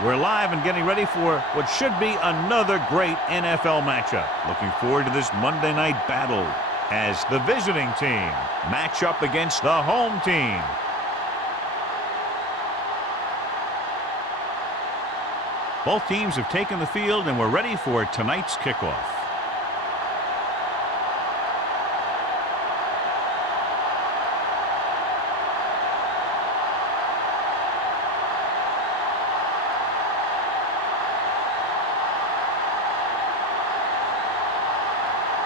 We're live and getting ready for what should be another great NFL matchup. Looking forward to this Monday night battle as the visiting team match up against the home team. Both teams have taken the field and we're ready for tonight's kickoff.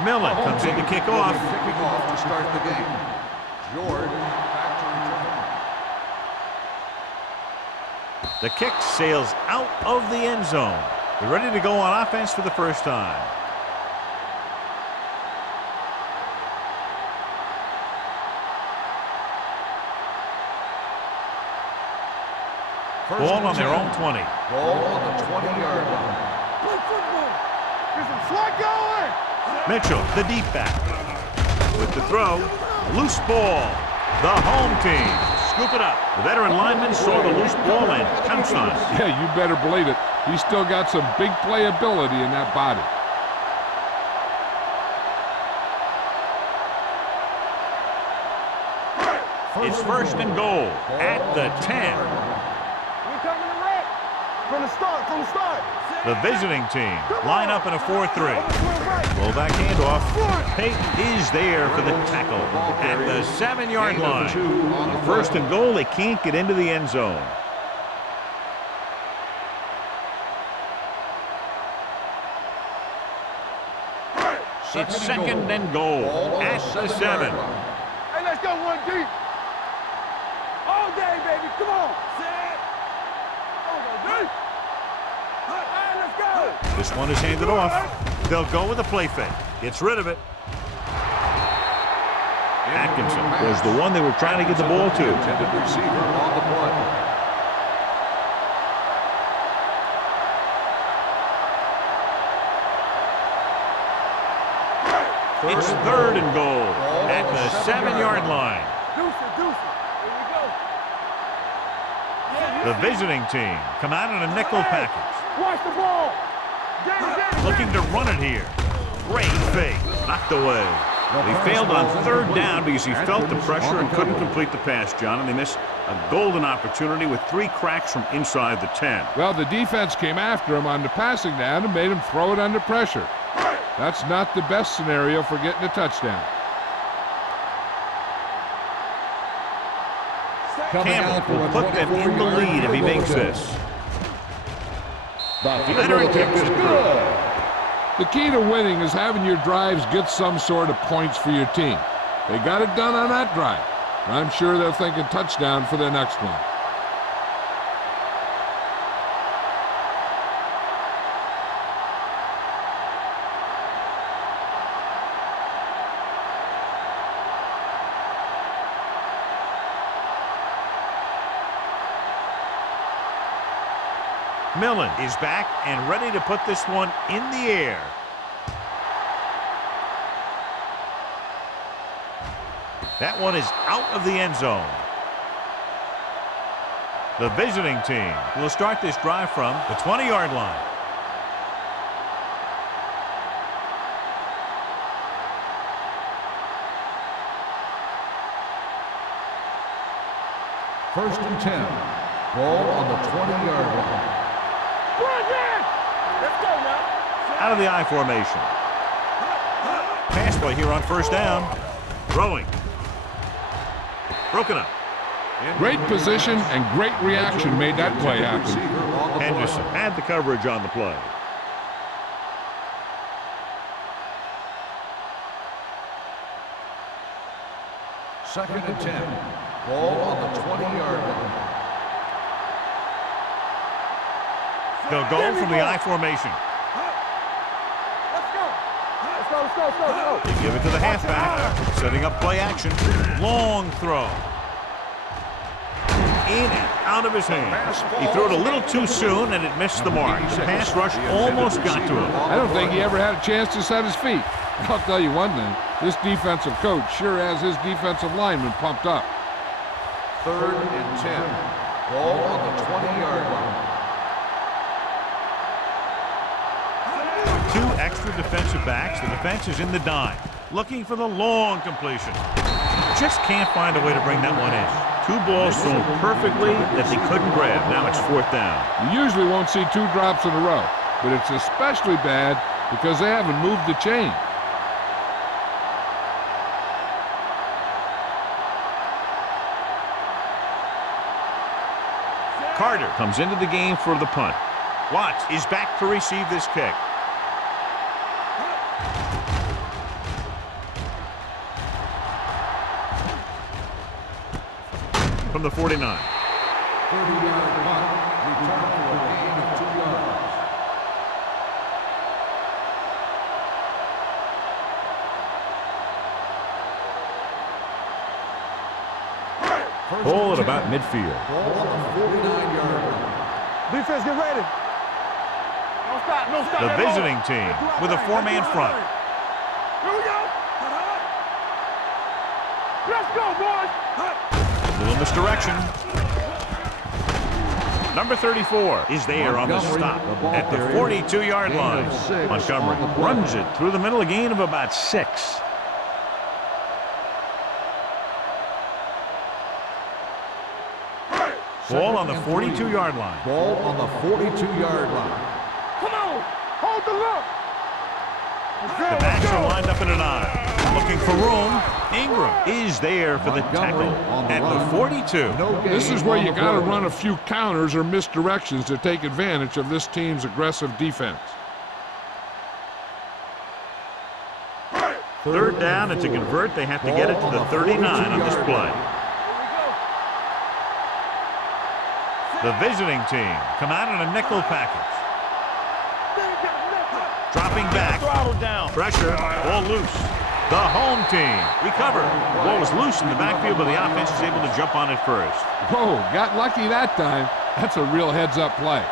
Millen comes in to kick off. Kicking off to start the game. Jordan back to return. The kick sails out of the end zone. They're ready to go on offense for the first time. Ball on their own 20. Ball on the 20-yard line. Play football. There's some slot going. Mitchell, the deep back. With the throw, loose ball. The home team scoop it up. The veteran lineman saw the loose ball and pounced on it. Yeah, you better believe it. He's still got some big playability in that body. It's first and goal at the 10. We coming to wreck. From the start. The visiting team line up in a 4-3. Roll back handoff. Pate is there for the tackle at the 7-yard line. On first and goal, they can't get into the end zone. It's second and goal at the 7. Hey, let's go one deep. All day, baby. Come on. Set. Deep. Hey, let's go. This one is handed off. They'll go with a play fake. Gets rid of it. Atkinson was the one they were trying to get the ball to. Intended receiver on the play. It's third and goal at the 7-yard line. Deuce it. Here we go. The visiting team come out in a nickel package. Watch the ball. Looking to run it here. Great fake. Knocked away. He failed on third down because he felt the pressure and couldn't complete the pass, John, and they missed a golden opportunity with 3 cracks from inside the 10. Well, the defense came after him on the passing down and made him throw it under pressure. That's not the best scenario for getting a touchdown. Campbell will put them in the lead if he makes this. The veteran kicks it through. The key to winning is having your drives get some sort of points for your team. They got it done on that drive. I'm sure they're thinking touchdown for their next one. Millen is back and ready to put this one in the air. That one is out of the end zone. The visiting team will start this drive from the 20-yard line. First and 10. Ball on the 20-yard line. Let's go now. Out of the I formation. Pass play here on first down. Throwing. Broken up. Great position and great reaction made that play happen. Henderson had the coverage on the play. Second and 10. Ball on the 20-yard line. They'll go from the I formation. Let's go. They give it to the halfback, setting up play action. Long throw. In and out of his hands. He threw it a little too soon, and it missed the mark. The pass rush almost got to him. I don't think he ever had a chance to set his feet. I'll tell you one thing, this defensive coach sure has his defensive linemen pumped up. Third and 10. Ball on the 20-yard line. 2 extra defensive backs. The defense is in the dime, looking for the long completion. Just can't find a way to bring that one in. 2 balls thrown perfectly that they couldn't grab. Now it's 4th down. You usually won't see 2 drops in a row, but it's especially bad because they haven't moved the chain. Carter comes into the game for the punt. Watts is back to receive this kick. From the 49. 30-yard punt, return for a gain of 2 yards. Ball at about midfield. Ball on the 49-yard line. Defense, get ready. Don't stop, don't stop. The visiting team with a 4-man front. Here we go. Let's go, boys. Little misdirection. Number 34 is there on the stop at the 42-yard line. Montgomery runs it through the middle, a gain of about 6. Ball on the 42-yard line. Ball on the 42-yard line. Come on. Hold the look. The backs are lined up in an eye. Looking for room. Ingram is there for the tackle at the 42. This is where you got to run a few counters or misdirections to take advantage of this team's aggressive defense. 3rd down, and to convert, they have to get it to the 39 on this play. The visiting team come out in a nickel package. Dropping back. Pressure. Ball loose. The home team recover. Ball was loose in the backfield, but the offense is able to jump on it first. Whoa, got lucky that time. That's a real heads-up play.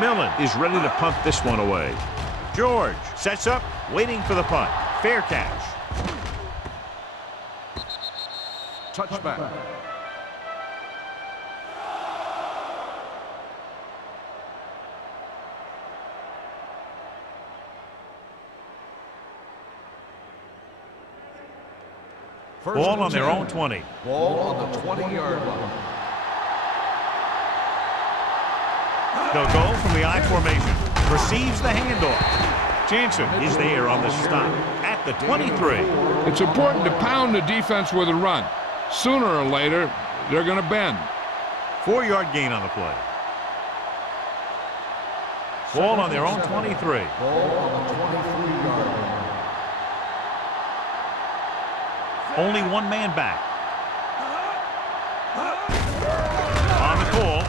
Millen is ready to punt this one away. George sets up, waiting for the punt. Fair catch. Touchback. Ball on their own 20. Ball on the 20-yard line. They'll go from the I formation. Receives the handoff. Jansen is there on the stop at the 23. It's important to pound the defense with a run. Sooner or later, they're going to bend. 4-yard gain on the play. Ball on their own 23. Ball on the 23-yard line. Only 1 man back. On the call.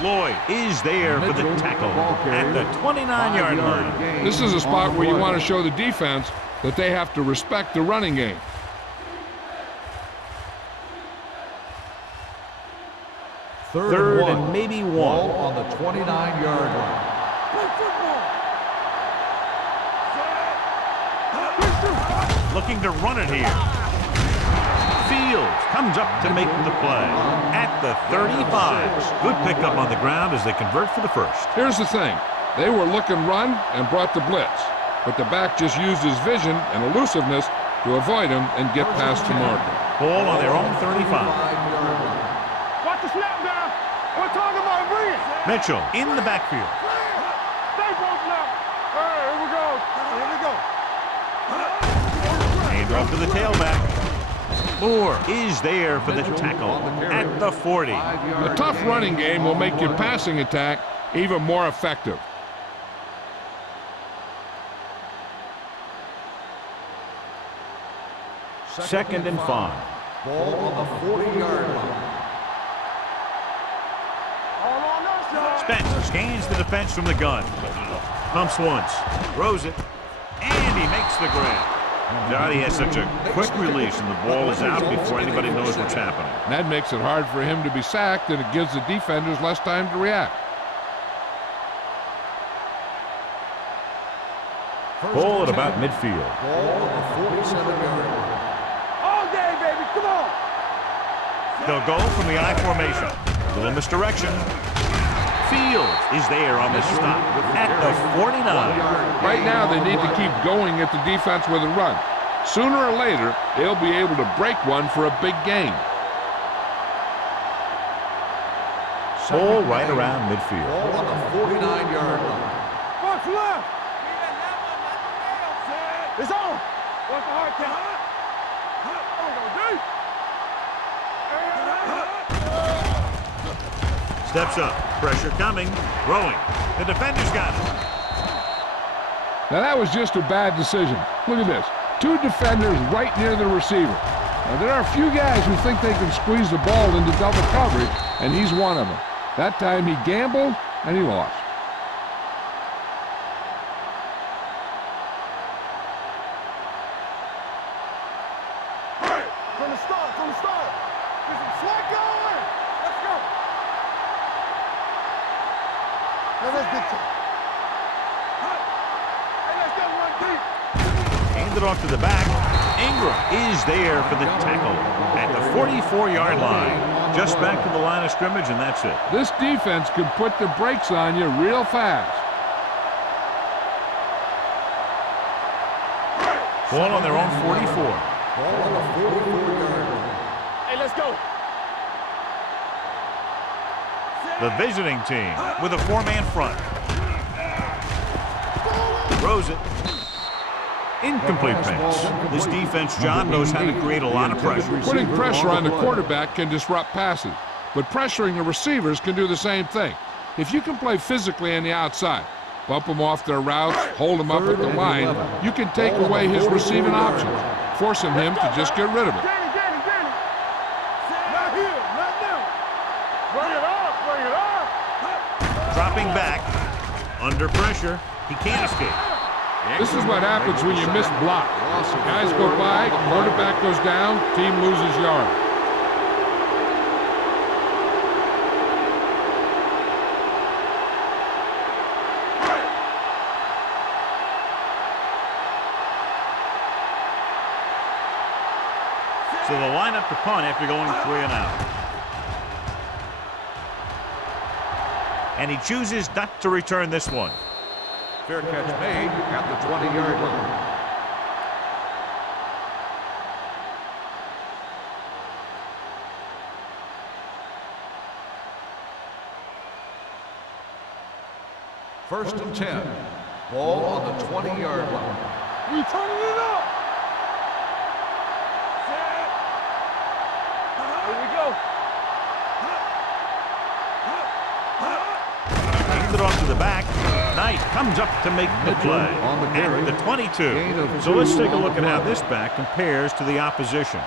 Lloyd is there for the tackle at the 29-yard line. This is a spot where you want to show the defense that they have to respect the running game. Third and maybe 1. Ball on the 29-yard line. Looking to run it here. Fields comes up to make the play at the 35. Good pickup on the ground as they convert for the first. Here's the thing. They were looking run and brought the blitz, but the back just used his vision and elusiveness to avoid him and get past the marker. Ball on their own 35. Watch the snap down. We're talking about bringing. Mitchell in the backfield. Stay both left. All right, here we go. Here we go. Handoff to the tailback. Moore is there for the tackle at the 40. A tough running game will make your passing attack even more effective. Second and 5. Ball on the 40-yard line. All on us, y'all. Spence scans the defense from the gun. Pumps once, throws it, and he makes the grab. God, he has such a quick release, and the ball is out before anybody knows what's happening. That makes it hard for him to be sacked, and it gives the defenders less time to react. Ball at about midfield. Ball on the 47-yard line. All day, baby. Come on. They'll go from the I formation. A little misdirection. Fields is there on the stop at the 49. Right now, they need to keep going at the defense with a run. Sooner or later, they'll be able to break one for a big gain. Ball right around midfield. Ball on the 49-yard line. Watch left. It's on. Watch the hard count. Steps up. Pressure coming. Throwing. The defender's got it. Now, that was just a bad decision. Look at this. Two defenders right near the receiver. Now, there are a few guys who think they can squeeze the ball into double coverage, and he's one of them. That time he gambled, and he lost. From the start. There's some slack going. Let's go. Now let's get to it. Hey, let's get one deep. Hand it off to the back. Ingram is there for the tackle at the 44-yard line. Just back to the line of scrimmage, and that's it. This defense could put the brakes on you real fast. Ball on their own 44. Ball on the 44-yard line. Hey, let's go. The visiting team with a four-man front. Throws it. Incomplete pass. This defense, John, knows how to create a lot of pressure. Putting pressure on the quarterback can disrupt passes, but pressuring the receivers can do the same thing. If you can play physically on the outside, bump them off their routes, hold them up at the line, you can take away his receiving options, forcing him to just get rid of it. Danny. Not here, not now. Bring it up. Dropping back. Under pressure. He can't escape. This is what happens when you miss block. Guys go by, quarterback goes down, team loses yard. So they'll line up to punt after going 3 and out. And he chooses not to return this one. Fair catch made at the 20-yard line. First and 10. Ball on the 20-yard line. We turning it up. Here we go. Hands it off to the back. Knight comes up to make the play at the 22. So let's take a look at how this back compares to the opposition.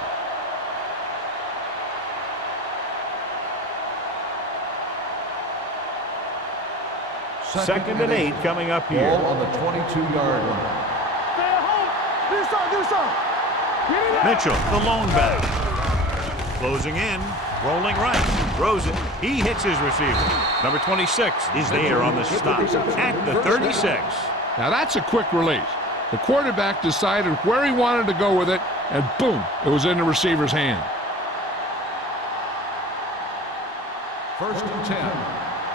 Second and 8 coming up here. Ball on the 22-yard line. Stay at home. Do something. Get it up. Mitchell, the lone back. Closing in, rolling right, throws it. He hits his receiver. Number 26 is there on the stop at the 36. Now that's a quick release. The quarterback decided where he wanted to go with it, and boom, it was in the receiver's hand. First and 10.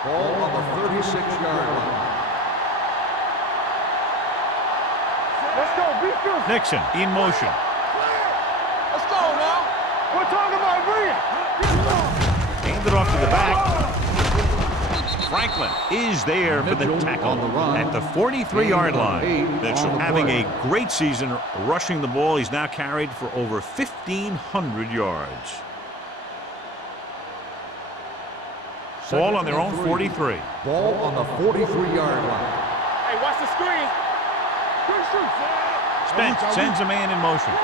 Ball on the 36-yard line. Let's go. Be fierce. Nixon in motion. Let's go now. We're talking about bring it. Hands it off to the back. Franklin is there for the tackle at the 43-yard line. Mitchell having a great season rushing the ball. He's now carried for over 1,500 yards. Ball on their own 43. Ball on the 43-yard line. Hey, watch the screen. Quick shoot. Spence sends a man in motion.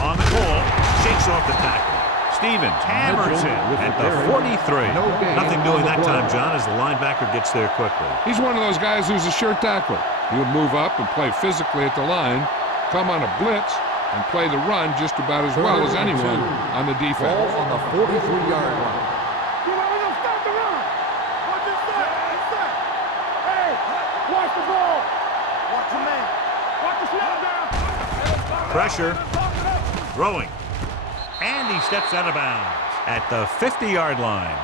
On the call, shakes off the tackle. Stevens hammers in at the 43. Nothing doing that time, John, as the linebacker gets there quickly. He's one of those guys who's a sure tackler. He'll move up and play physically at the line, come on a blitz, and play the run just about as well as anyone on the defense. Ball on the 43-yard line. You know, stop the run. What's this set? Hey, Pressure. Throwing. And he steps out of bounds at the 50-yard line.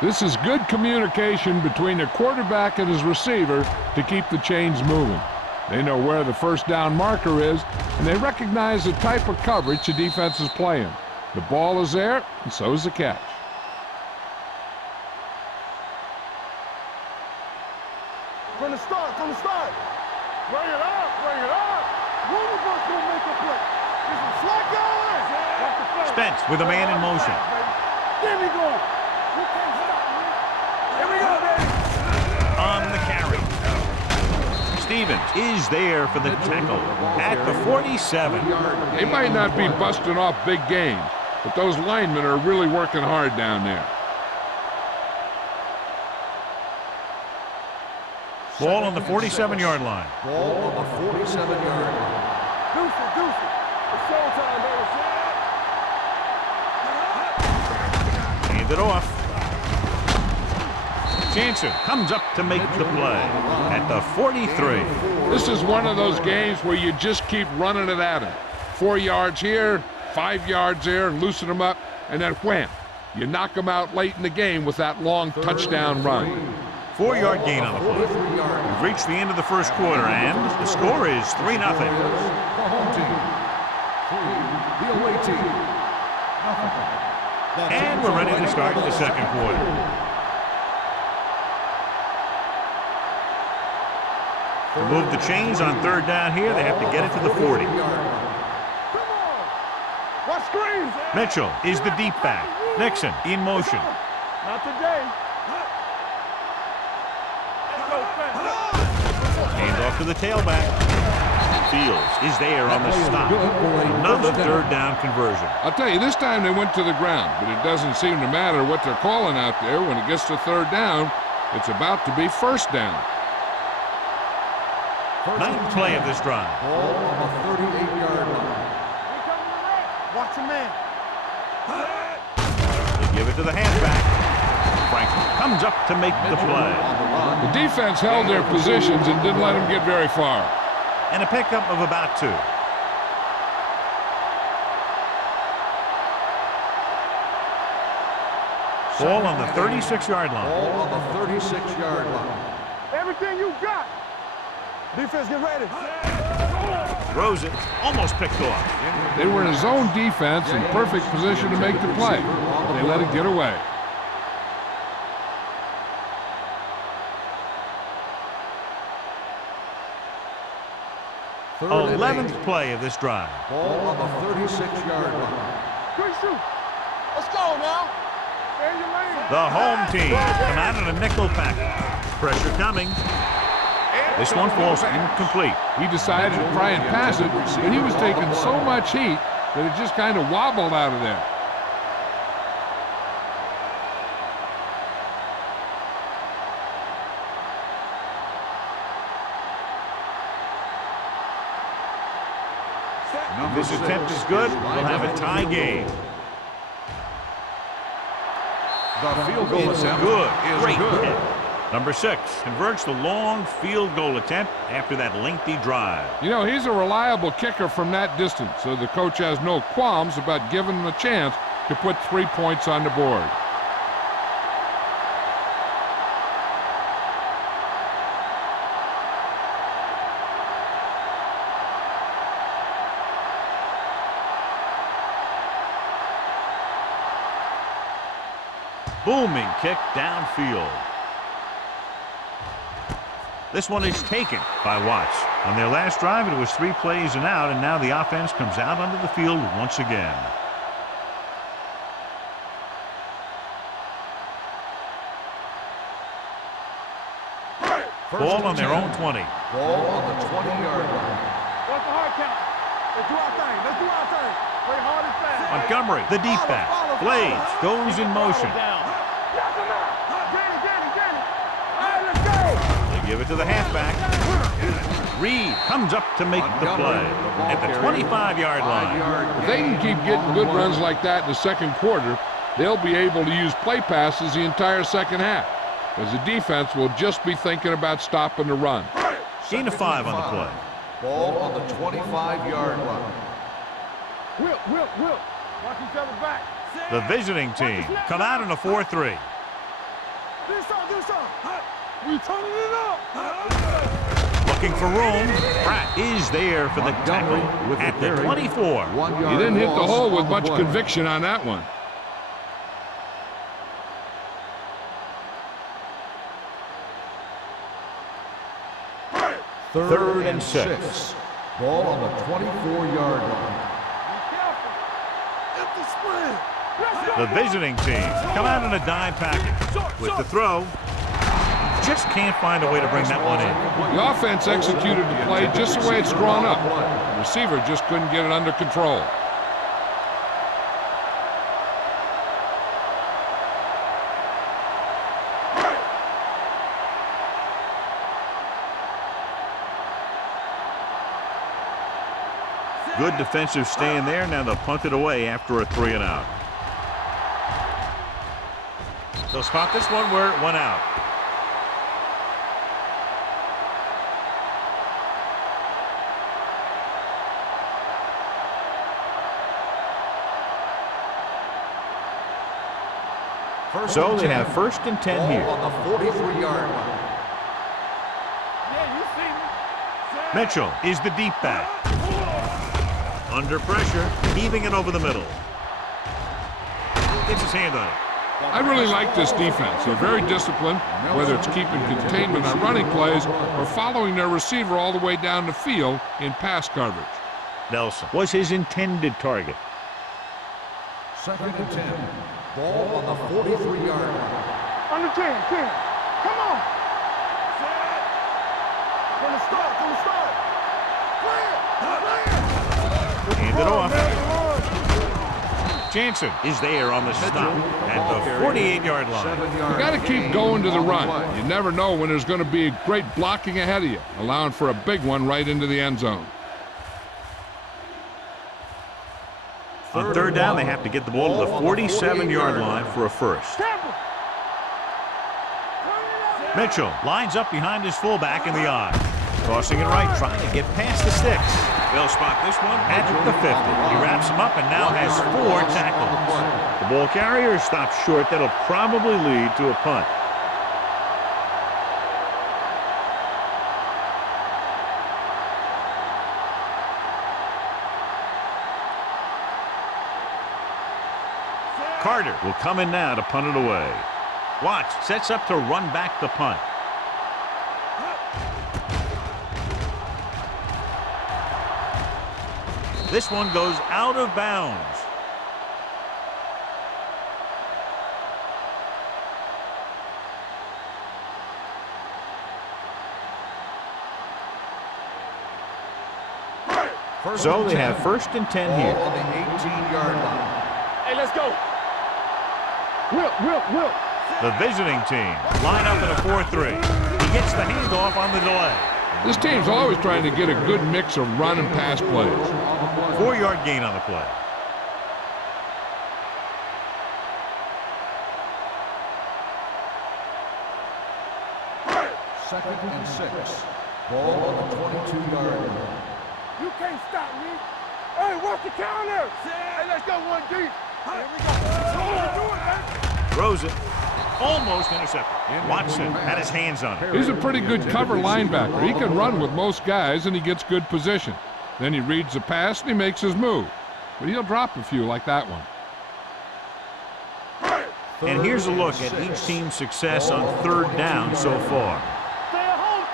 This is good communication between the quarterback and his receiver to keep the chains moving. They know where the first down marker is, and they recognize the type of coverage the defense is playing. The ball is there, and so is the catch. From the start. Bring it up. One of us will make a play. Is it slack going? Watch the play. Spence with a man in motion. Get me going. You can't stop me. Here we go, baby. On the carry. Stevens is there for the tackle at the 47. They might not be busting off big gains, but those linemen are really working hard down there. Ball on the 47-yard line. Ball on the 47-yard line. Deuce it. It's showtime, baby. Hand it off. Jansen comes up to make the play at the 43. This is one of those games where you just keep running it at him. 4 yards here, 5 yards there, and loosen them up, and then wham. You knock them out late in the game with that long touchdown run. 4-yard gain on the play. We've reached the end of the first quarter, and the score is 3-0. The home team. 3, the away team. Nothing. And we're ready to start the second quarter. To move the chains on third down here, they have to get it to the 40. Come on. What screens? Mitchell is the deep back. Nixon in motion. Not today. Hand off to the tailback. Fields is there on the stop. Another third down conversion. I'll tell you, this time they went to the ground, but it doesn't seem to matter what they're calling out there. When it gets to third down, it's about to be first down. Ninth play of this drive. Ball on the 38-yard line. Watch your man. They give it to the halfback. Franklin comes up to make the play. The defense held their positions and didn't let them get very far. And a pickup of about 2. Ball on the 36-yard line. Ball on the 36-yard line. Everything you got. Defense, get ready. Throws it. Almost picked off. They were in a zone defense in perfect position to make the play. They let it get away. Third and 11th 8. play of this drive. Ball on the 36-yard line. Quick shoot. Let's go now. Stay in your lane. The home team come out in a nickel package. Pressure coming. This one falls incomplete. He decided to try and pass it, but he was taking so much heat that it just kind of wobbled out of there. If this attempt is good, we'll have a tie game. The field goal attempt Good. is Great good. hit. Number 6 converts the long field goal attempt after that lengthy drive. You know, he's a reliable kicker from that distance, so the coach has no qualms about giving him a chance to put 3 points on the board. Booming kick downfield. This one is taken by Watts. On their last drive, it was 3 plays and out, and now the offense comes out onto the field once again. Ball on their own 20. Ball on the 20-yard line. What's the hard count? Let's do our thing. Play hard and fast. Montgomery, the deep back. Blades goes in motion. They give it to the halfback. Reed comes up to make the play at the 25-yard line. If they can keep getting good runs like that in the second quarter, they'll be able to use play passes the entire second half, as the defense will just be thinking about stopping the run. Gain of 5 on the play. Ball on the 25-yard line. Will. Watch each other back. The visiting team come out in a 4-3. Do something. We turning it up. Looking for room. Pratt is there for the tackle at the 24. He didn't hit the hole with much conviction on that one. Third and 6. Ball on the 24-yard line. The visiting team come out in a dime package. With the throw, just can't find a way to bring that one in. The offense executed the play just the way it's drawn up. The receiver just couldn't get it under control. Good defensive stand there. Now they'll punt it away after a 3-and-out. They'll spot this one where it went out. So they have 1st and 10 here. On the 43-yard line. Yeah, you see me. Mitchell is the deep back. Under pressure, heaving it over the middle. Gets his hand on it. I really like this defense. They're very disciplined, whether it's keeping containment on running plays or following their receiver all the way down the field in pass coverage. Nelson was his intended target. 2nd and 10. Ball on the 43-yard line. On the 10. Come on. From the start. Clear. Hand it off. Jansen is there on the stop at the 48-yard line. You got to keep going to the run. You never know when there's going to be great blocking ahead of you, allowing for a big one right into the end zone. On 3rd down, they have to get the ball to the 47-yard line for a first. Mitchell lines up behind his fullback in the I. Tossing it right, trying to get past the sticks. They'll spot this one at the 50. He wraps him up and now has 4 tackles. The ball carrier stops short. That'll probably lead to a punt. Carter will come in now to punt it away. Watts sets up to run back the punt. This one goes out of bounds. So they have 1st and 10 here. On the 18-yard line. Hey, let's go. Will. The visiting team line up in a 4-3. He gets the handoff on the delay. This team's always trying to get a good mix of run and pass plays. 4-yard gain on the play. Second and 6. Ball on the 22-yard line. You can't stop me. Hey, watch the counter. Hey, let's go 1 deep. Here we go. Throws it. Almost intercepted. Watson had his hands on it. He's a pretty good cover linebacker. He can run with most guys, and he gets good position. Then he reads the pass, and he makes his move. But he'll drop a few like that one. And here's a look at each team's success on 3rd down so far. Stay at home.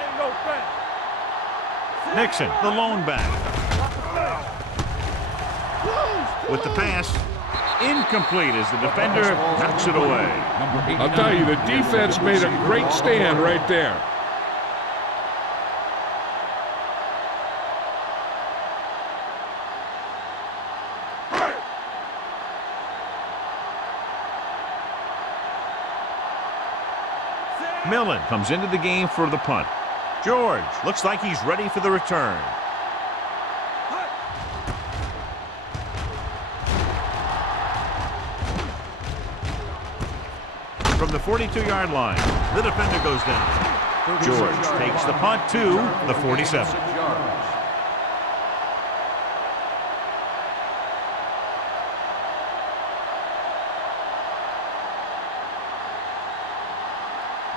Ain't no thing. Nixon, the lone back. With the pass, incomplete as the defender knocks it away. I'll tell you, the defense made a great stand right there. Millen comes into the game for the punt. George looks like he's ready for the return. From the 42-yard line, the defender goes down. George takes the punt to the 47.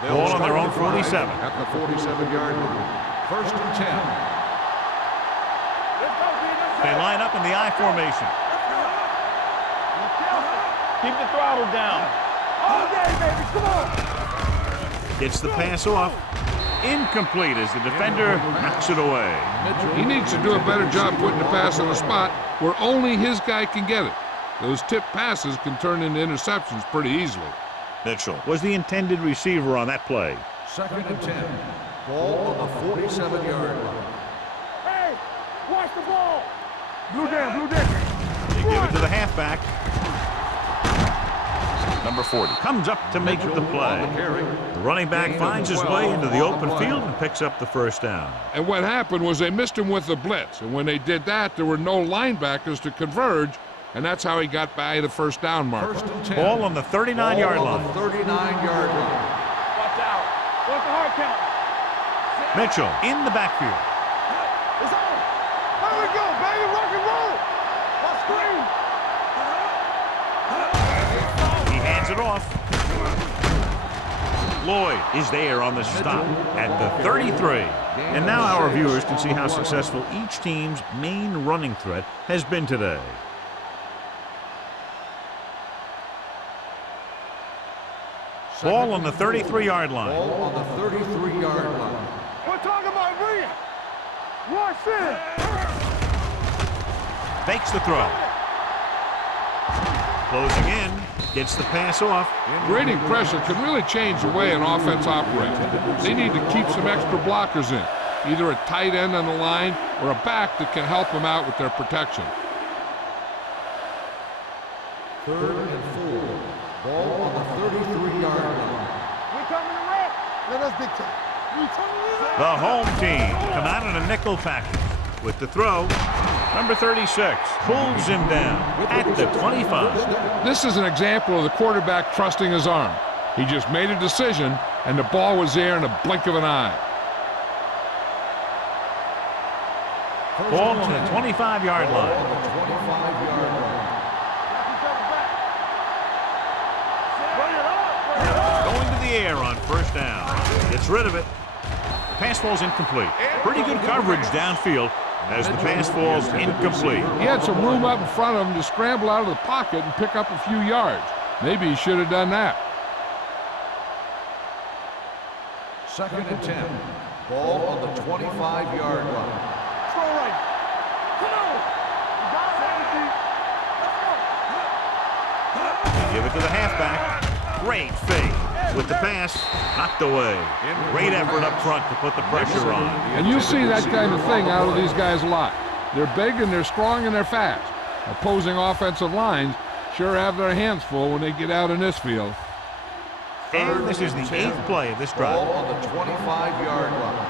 Ball on their own 47. At the 47-yard line. 1st and 10. They line up in the I formation. Keep the throttle down. All day, baby. Come on. Gets the pass off. Incomplete as the defender knocks it away. He needs to do a better job putting the pass in a spot where only his guy can get it. Those tip passes can turn into interceptions pretty easily. Mitchell was the intended receiver on that play. 2nd and 10. Ball on the 47-yard line. Hey, watch the ball. Blue down. They give it to the halfback. Number 40 comes up to make the play. The running back finds his way into the open field and picks up the first down. And what happened was they missed him with the blitz. And when they did that, there were no linebackers to converge. And that's how he got by the first down mark. 1st and 10. Ball on the 39-yard line. 39-yard line. Watch out. What's the hard count? Mitchell in the backfield. It's on. Here we go, baby. Rock and roll. Let's scream. He hands it off. Lloyd is there on the stop at the 33. And now our viewers can see how successful each team's main running threat has been today. Ball on the 33-yard line. Ball on the 33-yard line. We're talking about Rhea. Watch it. Fakes the throw. Closing in. Gets the pass off. Grading pressure can really change the way an offense operates. They need to keep some extra blockers in, either a tight end on the line or a back that can help them out with their protection. 3rd and 4. Ball on the 33-yard line. We coming to wreck. Let us dictate. We coming to wreck. The home team come out in a nickel package. With the throw, number 36 pulls him down at the 25. This is an example of the quarterback trusting his arm. He just made a decision, and the ball was there in a blink of an eye. Ball on the 25-yard Ball line. on the 25-yard line. Going to the air on first down. Gets rid of it. Pass falls incomplete. Pretty good coverage downfield as the pass falls incomplete. He had some room up in front of him to scramble out of the pocket and pick up a few yards. Maybe he should have done that. 2nd and 10. Ball on the 25-yard line. Throw right. Come on. You got it, let's go. Give it to the halfback. Great fake with the pass. Knocked away. Great effort up front to put the pressure on. And you see that kind of thing out of these guys a lot. They're big and they're strong and they're fast. Opposing offensive lines sure have their hands full when they get out in this field. And this is the 8th play of this drive. Ball on the 25-yard line.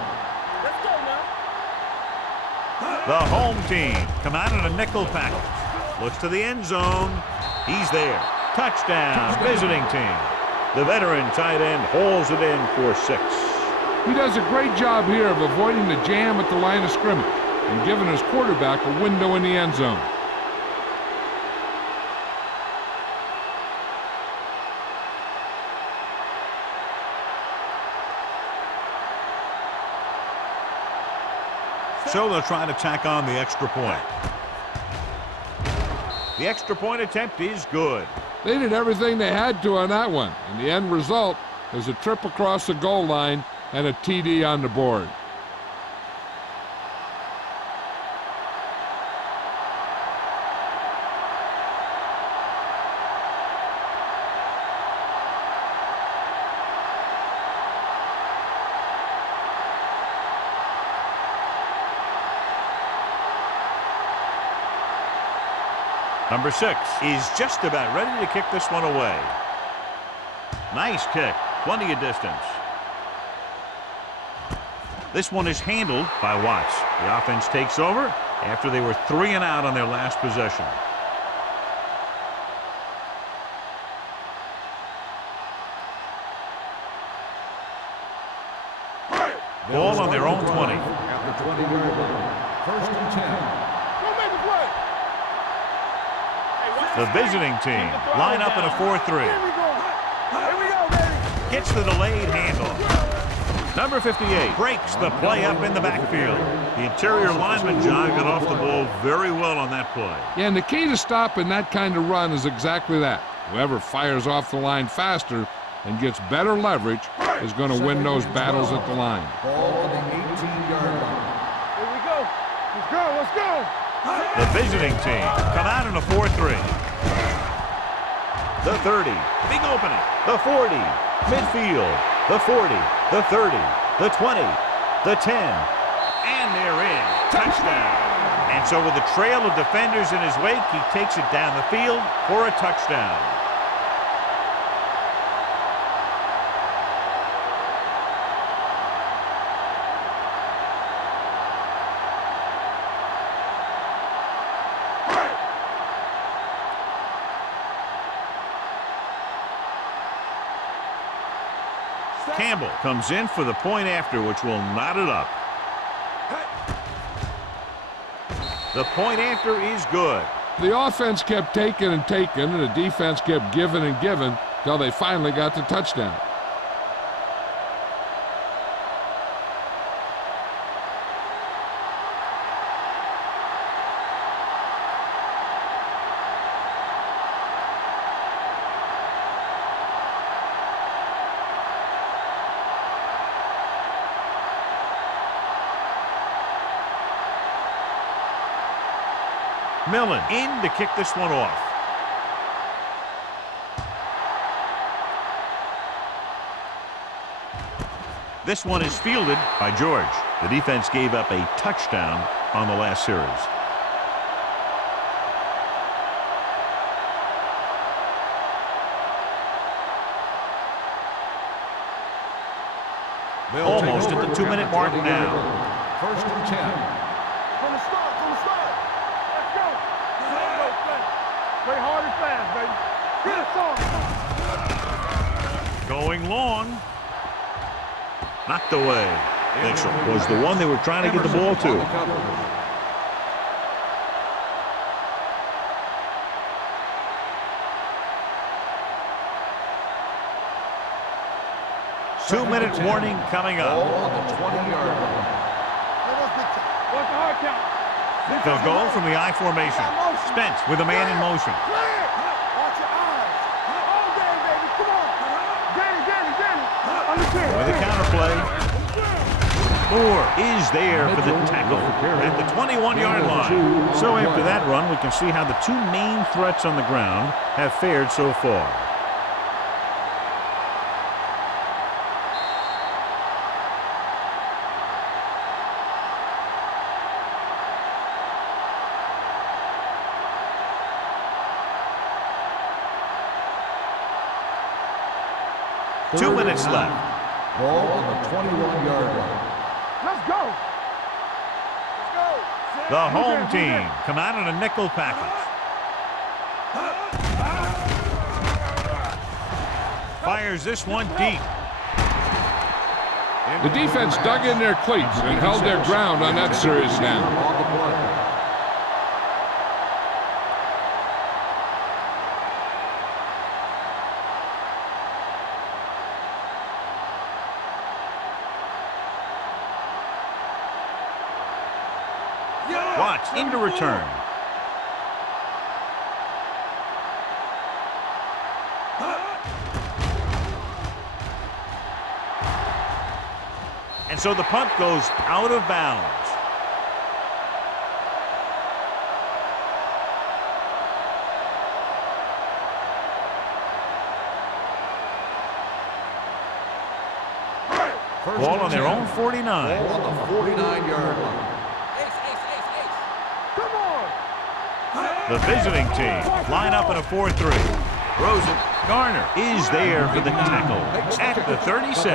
Let's go now. The home team come out in a nickel package. Looks to the end zone. He's there. Touchdown, visiting team. The veteran tight end hauls it in for 6. He does a great job here of avoiding the jam at the line of scrimmage and giving his quarterback a window in the end zone. So they'll try to tack on the extra point. The extra point attempt is good. They did everything they had to on that one, and the end result is a trip across the goal line and a TD on the board. Number 6 is just about ready to kick this one away. Nice kick. Plenty of distance. This one is handled by Watts. The offense takes over after they were 3 and out on their last possession. Ball on their own 20. At the 20-yard line. First and 10. Go make the play. The visiting team line up in a 4-3. Here we go. Here we go, baby. Gets the delayed handoff. Number 58 breaks the play up in the backfield. The interior lineman, John, got off the ball very well on that play. Yeah, and the key to stopping that kind of run is exactly that. Whoever fires off the line faster and gets better leverage is going to win those battles at the line. Ball on the 18-yard line. Here we go. Let's go. Let's go. The visiting team come out in a 4-3. The 30, big opening. The 40, midfield. The 40, the 30, the 20, the 10, and they're in. Touchdown. And so with a trail of defenders in his wake, he takes it down the field for a touchdown. Campbell comes in for the point after, which will knot it up. The point after is good. The offense kept taking and taking, and the defense kept giving and giving till they finally got the touchdown. Millen in to kick this one off. This one is fielded by George. The defense gave up a touchdown on the last series. Almost at the 2-minute mark now. First and 10. From the start. From the start. Let's go. Play hard and fast, baby. Get us on. Going long. Knocked away. Mitchell was the one they were trying to get the ball to. Two-minute warning coming Ball up. on the 20-yard line. What's the hard count? They'll go from the I formation. Spence with a man in motion. Clear. Watch your eyes. All day, baby. Come on. Danny. Understand. With a counterplay. Moore is there for the tackle at the 21-yard line. So after that run, we can see how the two main threats on the ground have fared so far. Two minutes left. Ball on the 21-yard line. Let's go. The home team come out in a nickel package. Fires this one deep. The defense dug in their cleats and held their ground on that serious down. On the play. Watts into return. And so the punt goes out of bounds. Ball on their own 49. Ball on the 49-yard line. The visiting team line up in a 4-3. Throws it. Garner is there for the tackle at the 36.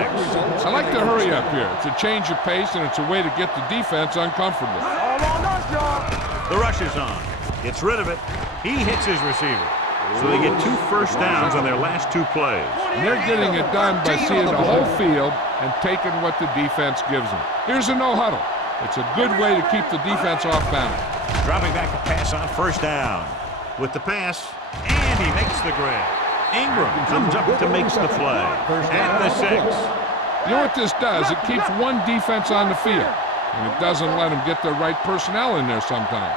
I like to hurry up here. It's a change of pace, and it's a way to get the defense uncomfortable. All on us, y'all. The rush is on. Gets rid of it. He hits his receiver. So they get 2 first downs on their last 2 plays. And they're getting it done by seeing the whole field and taking what the defense gives them. Here's a no huddle. It's a good way to keep the defense off balance. Dropping back to pass on first down. With the pass, and he makes the grab. Ingram comes up to makes the play. At the 6. You know what this does? It keeps one defense on the field, and it doesn't let them get the right personnel in there sometimes.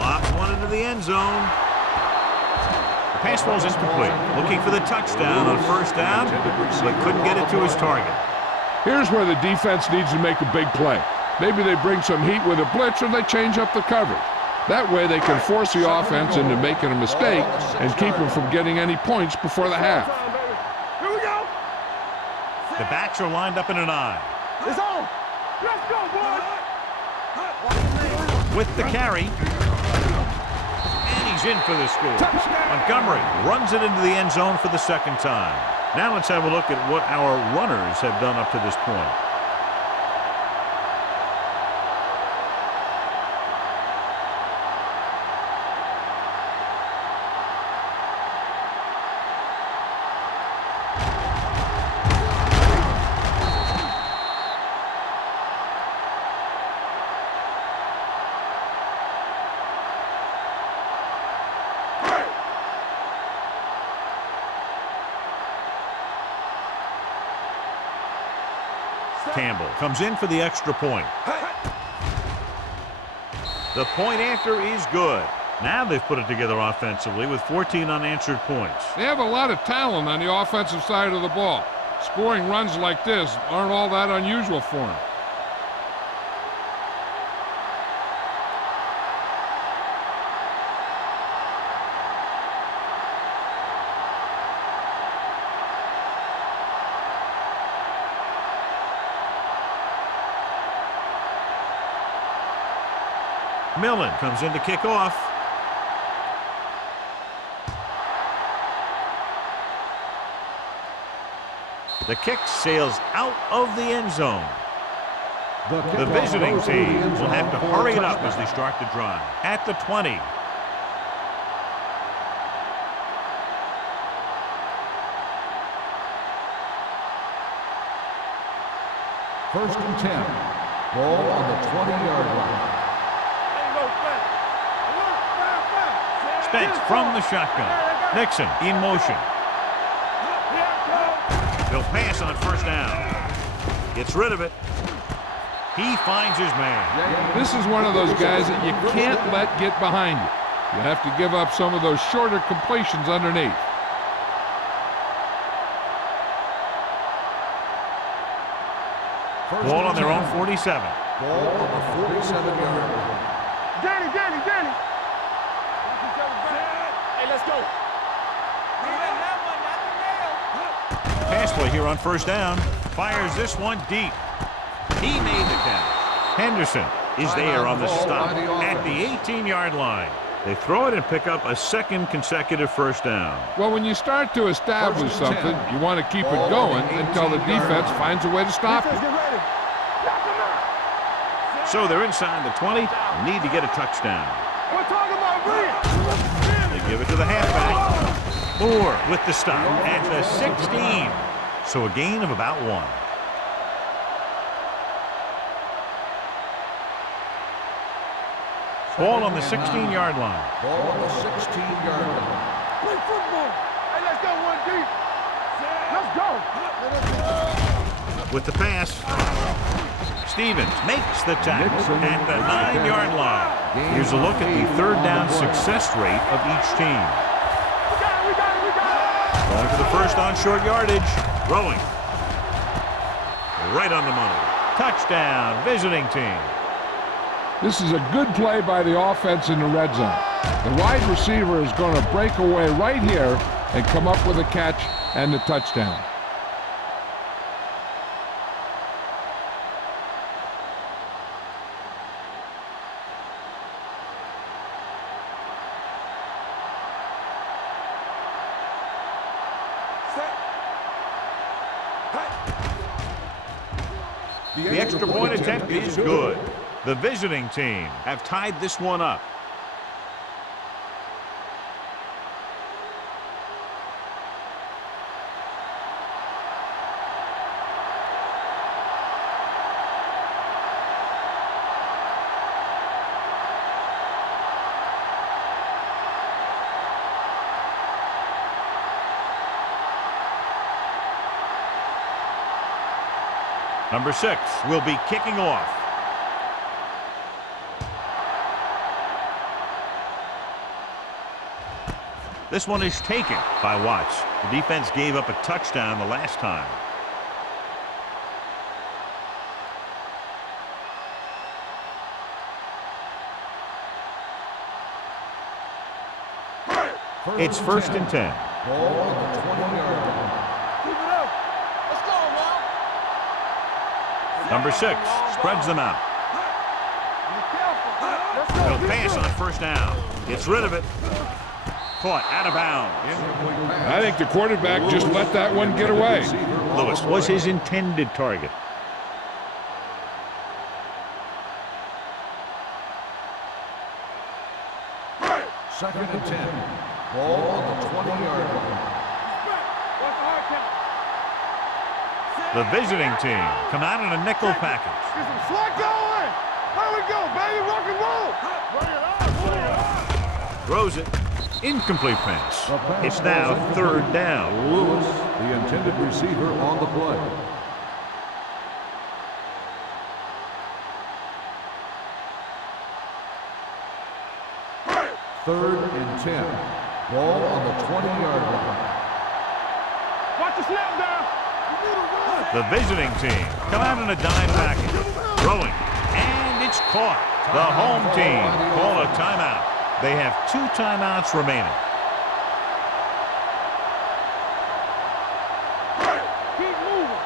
Lobs one into the end zone. The pass falls incomplete. Looking for the touchdown on first down, but couldn't get it to his target. Here's where the defense needs to make a big play. Maybe they bring some heat with a blitz, or they change up the coverage. That way they can force the offense into making a mistake and keep them from getting any points before the half. Here we go. The backs are lined up in an I. It's on. Let's go, boys. With the carry. And he's in for the score. Montgomery runs it into the end zone for the second time. Now let's have a look at what our runners have done up to this point. Campbell comes in for the extra point. The point after is good. Now they've put it together offensively with 14 unanswered points. They have a lot of talent on the offensive side of the ball. Scoring runs like this aren't all that unusual for them. Millen comes in to kick off. The kick sails out of the end zone. The visiting team will have to hurry it up as they start the drive. At the 20. First and 10. Ball on the 20-yard line. Spence from the shotgun. Nixon in motion. He'll pass on first down. Gets rid of it. He finds his man. This is one of those guys that you can't let get behind you. You have to give up some of those shorter completions underneath. Ball on their own 47. Ball on the 47-yard line. Danny. Hey, let's go. Pass play here on first down. Fires this one deep. He made the catch. Henderson is there on the stop at the 18-yard line. They throw it and pick up a second consecutive first down. Well, when you start to establish something, you want to keep it going until the defense finds a way to stop Let's it. get ready. Knock him out. So they're inside the 20. Need to get a touchdown. We're talking about Reed. They give it to the halfback. Moore with the stop at the 16. So a gain of about 1. Ball on the 16-yard line. Ball on the 16-yard line. Play football. Hey, let's go, 1 deep. Let's go. With the pass. Stevens makes the tackle at the 9-yard line. Here's a look at the third down success rate of each team. We got it. Going for the first on short yardage. Throwing. Right on the money. Touchdown, visiting team. This is a good play by the offense in the red zone. The wide receiver is going to break away right here and come up with a catch and the touchdown. The extra point attempt is good. The visiting team have tied this one up. Number 6 will be kicking off. This one is taken by Watts. The defense gave up a touchdown the last time. It's 1st and 10. Ball on the 20-yard line. Keep it up. Let's go, man. Number 6 spreads them out. Be careful. Let's go. He'll pass on 1st down. Gets rid of it. Caught out of bounds. Incomplete pass. I think the quarterback just let that one get away. Lewis was his intended target. Second and 10. Ball on the 20-yard line. What's the hard count? The visiting team come out in a nickel package. Get some slack going. There we go, baby. Rock and roll. Bring it on. Bring it on. Throws it. Incomplete pass. The pass It's now was 3rd down. Lewis, the intended receiver on the play. Third and 10. Ball on the 20-yard line. Watch the snap down. The visiting team come out in a dime package. Throwing. And it's caught. The home team call a timeout. They have 2 timeouts remaining. Keep moving.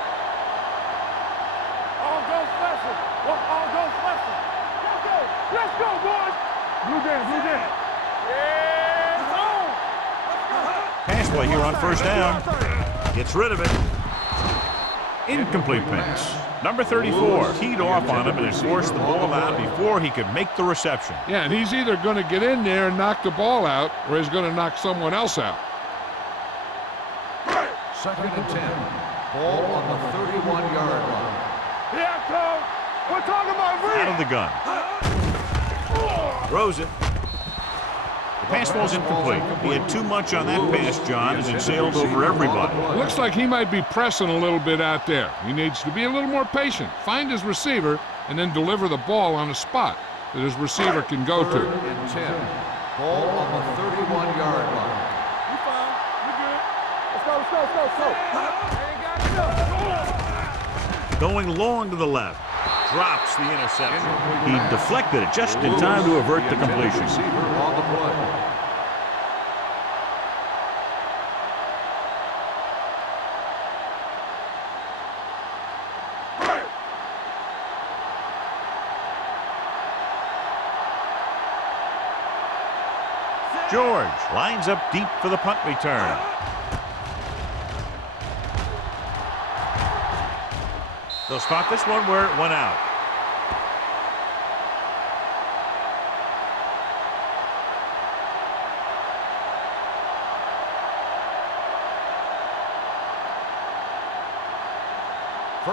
All go special. All go special. Let's go. Let's go, boys. Blue down, blue down. Yeah, on. Pass play here on 1st down. Gets rid of it. Incomplete pass. Number 34 teed off on him and has forced the ball out before he could make the reception. Yeah, and he's either going to get in there and knock the ball out, or he's going to knock someone else out. Second and 10. Ball on the 31-yard line. Yeah, Coach. We're talking about real. Out of the gun. Throws it. The pass ball's incomplete. He had too much on that pass, John, as it sailed over everybody. Looks like he might be pressing a little bit out there. He needs to be a little more patient, find his receiver, and then deliver the ball on a spot that his receiver can go Third to. and 10. Ball on the 31-yard line. You fine. You good. Let's go, let's go, let's go, let's go. Ain't got it. Going long to the left. Drops the interception. He deflected it just in time to avert the completion. Receiver on the play. George lines up deep for the punt return. They'll spot this one where it went out.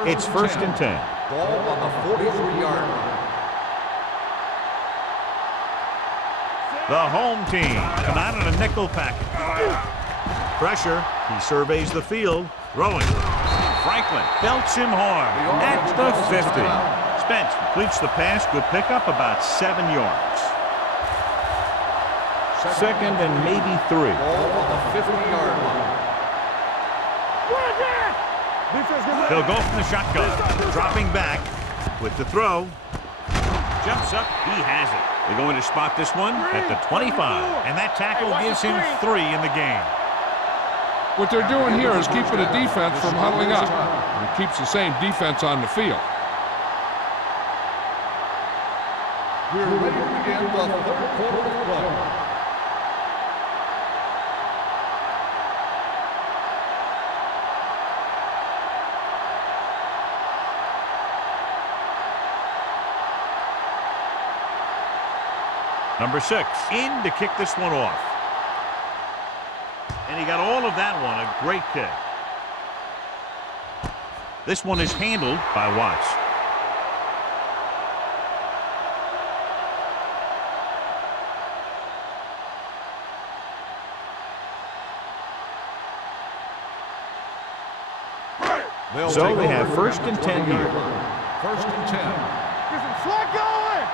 It's 1st and 10. Ball on the 43-yard line. The home team come out in a nickel package. Pressure. He surveys the field. Throwing. Franklin belts him hard at the 50. Spence completes the pass. Good pickup, about 7 yards. Second and maybe 3. Ball on the 50-yard line. They'll go from the shotgun. Dropping back with the throw. Jumps up. He has it. They're going to spot this one at the 25. And that tackle gives him 3 in the game. What they're doing here is keeping the defense from huddling up. And it keeps the same defense on the field. We're ready to begin the third quarter of play. Number 6 in to kick this one off. And he got all of that one. A great kick. This one is handled by Watts. So they have first and 10 here. First and 10. Get some slug going.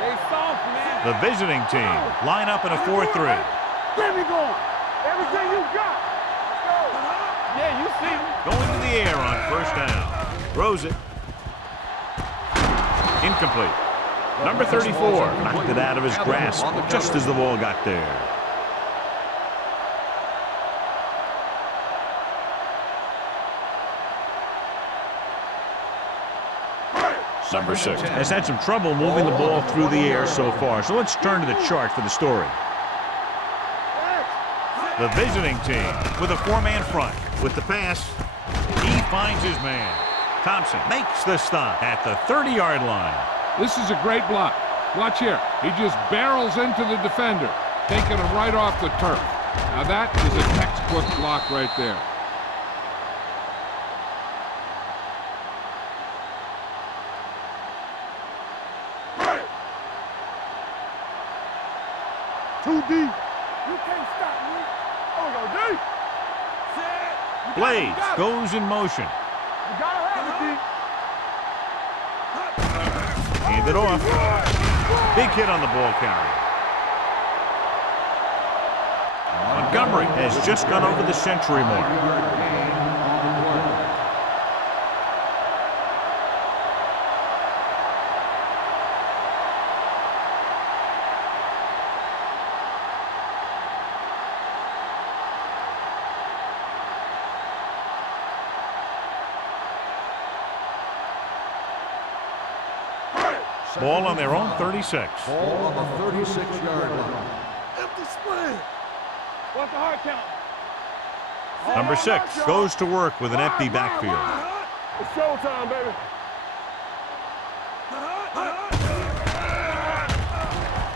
They soft, man. The visiting team line up in a 4-3. Get me going. Everything you got. Let's go. Yeah, you see me. Going to the air on first down. Throws it. Incomplete. Number 34 knocked it out of his grasp just as the ball got there. Number 6 has had some trouble moving the ball through the air so far, so let's turn to the chart for the story. The visiting team with a 4-man front. With the pass, he finds his man. Thompson makes the stop at the 30-yard line. This is a great block. Watch here. He just barrels into the defender, taking him right off the turf. Now that is a textbook block right there. Too deep. You can't stop me. Oh, go deep. Set. Blades goes in motion. You gotta have it deep. Hand it off. Big hit on the ball carrier. Montgomery has just gone over the century mark. Ball on their own 36. Ball on the 36-yard line. Empty split. What's the hard count? Number 6 goes to work with an empty backfield. It's showtime, baby.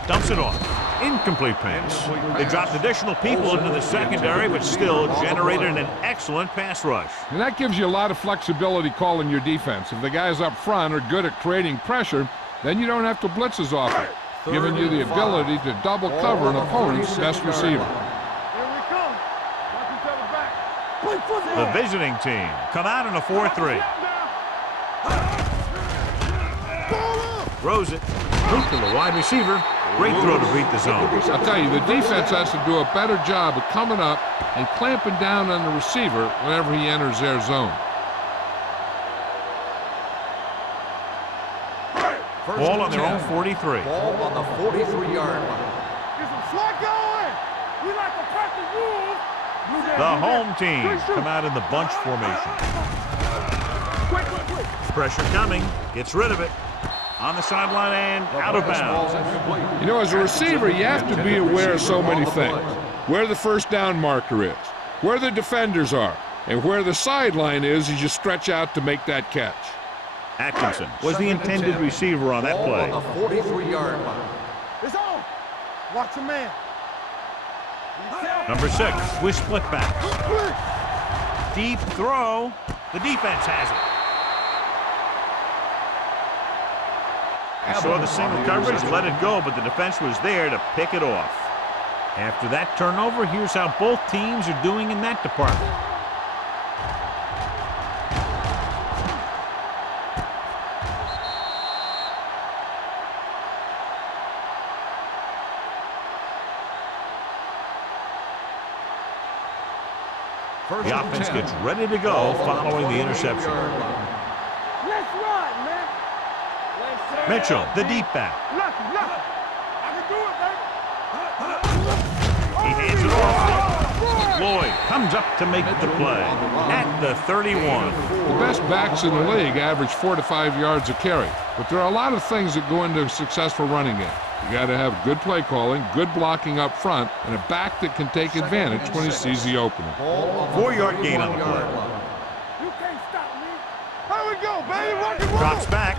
Dumps it off. Incomplete pass. They dropped additional people into the secondary, but still generated an excellent pass rush. And that gives you a lot of flexibility calling your defense. If the guys up front are good at creating pressure, then you don't have to blitz as often, giving you the ability to double cover an opponent's best receiver. Here we come. Watch each other back. Play football. The visiting team come out in a 4-3. Throws it. Hook to the wide receiver. Great throw to beat the zone. I'll tell you, the defense has to do a better job of coming up and clamping down on the receiver whenever he enters their zone. Ball on their own 43. Ball on the 43-yard line. Get some slug going. We like to practice rules. The home team come out in the bunch formation. Quick. Pressure coming. Gets rid of it. On the sideline and out of bounds. You know, as a receiver, you have to be aware of so many things. Where the first down marker is, where the defenders are, and where the sideline is as you stretch out to make that catch. Atkinson was the intended receiver on that play. Ball on the 43-yard line. It's on. Watch a man. Number 6 with split back. Deep throw. The defense has it. He saw the single coverage, let it go, but the defense was there to pick it off. After that turnover, here's how both teams are doing in that department. The offense gets ready to go following the interception. Let's run, man. Mitchell, the deep back. Lucky. I can do it, baby. He hands it off. Lloyd comes up to make the play at the 31. The best backs in the league average 4 to 5 yards a carry, but there are a lot of things that go into a successful running game. You got to have good play calling, good blocking up front, and a back that can take advantage when he sees the opening. 4-yard gain on the play. You can't stop me. Here we go, baby. Rock and roll. Drops back.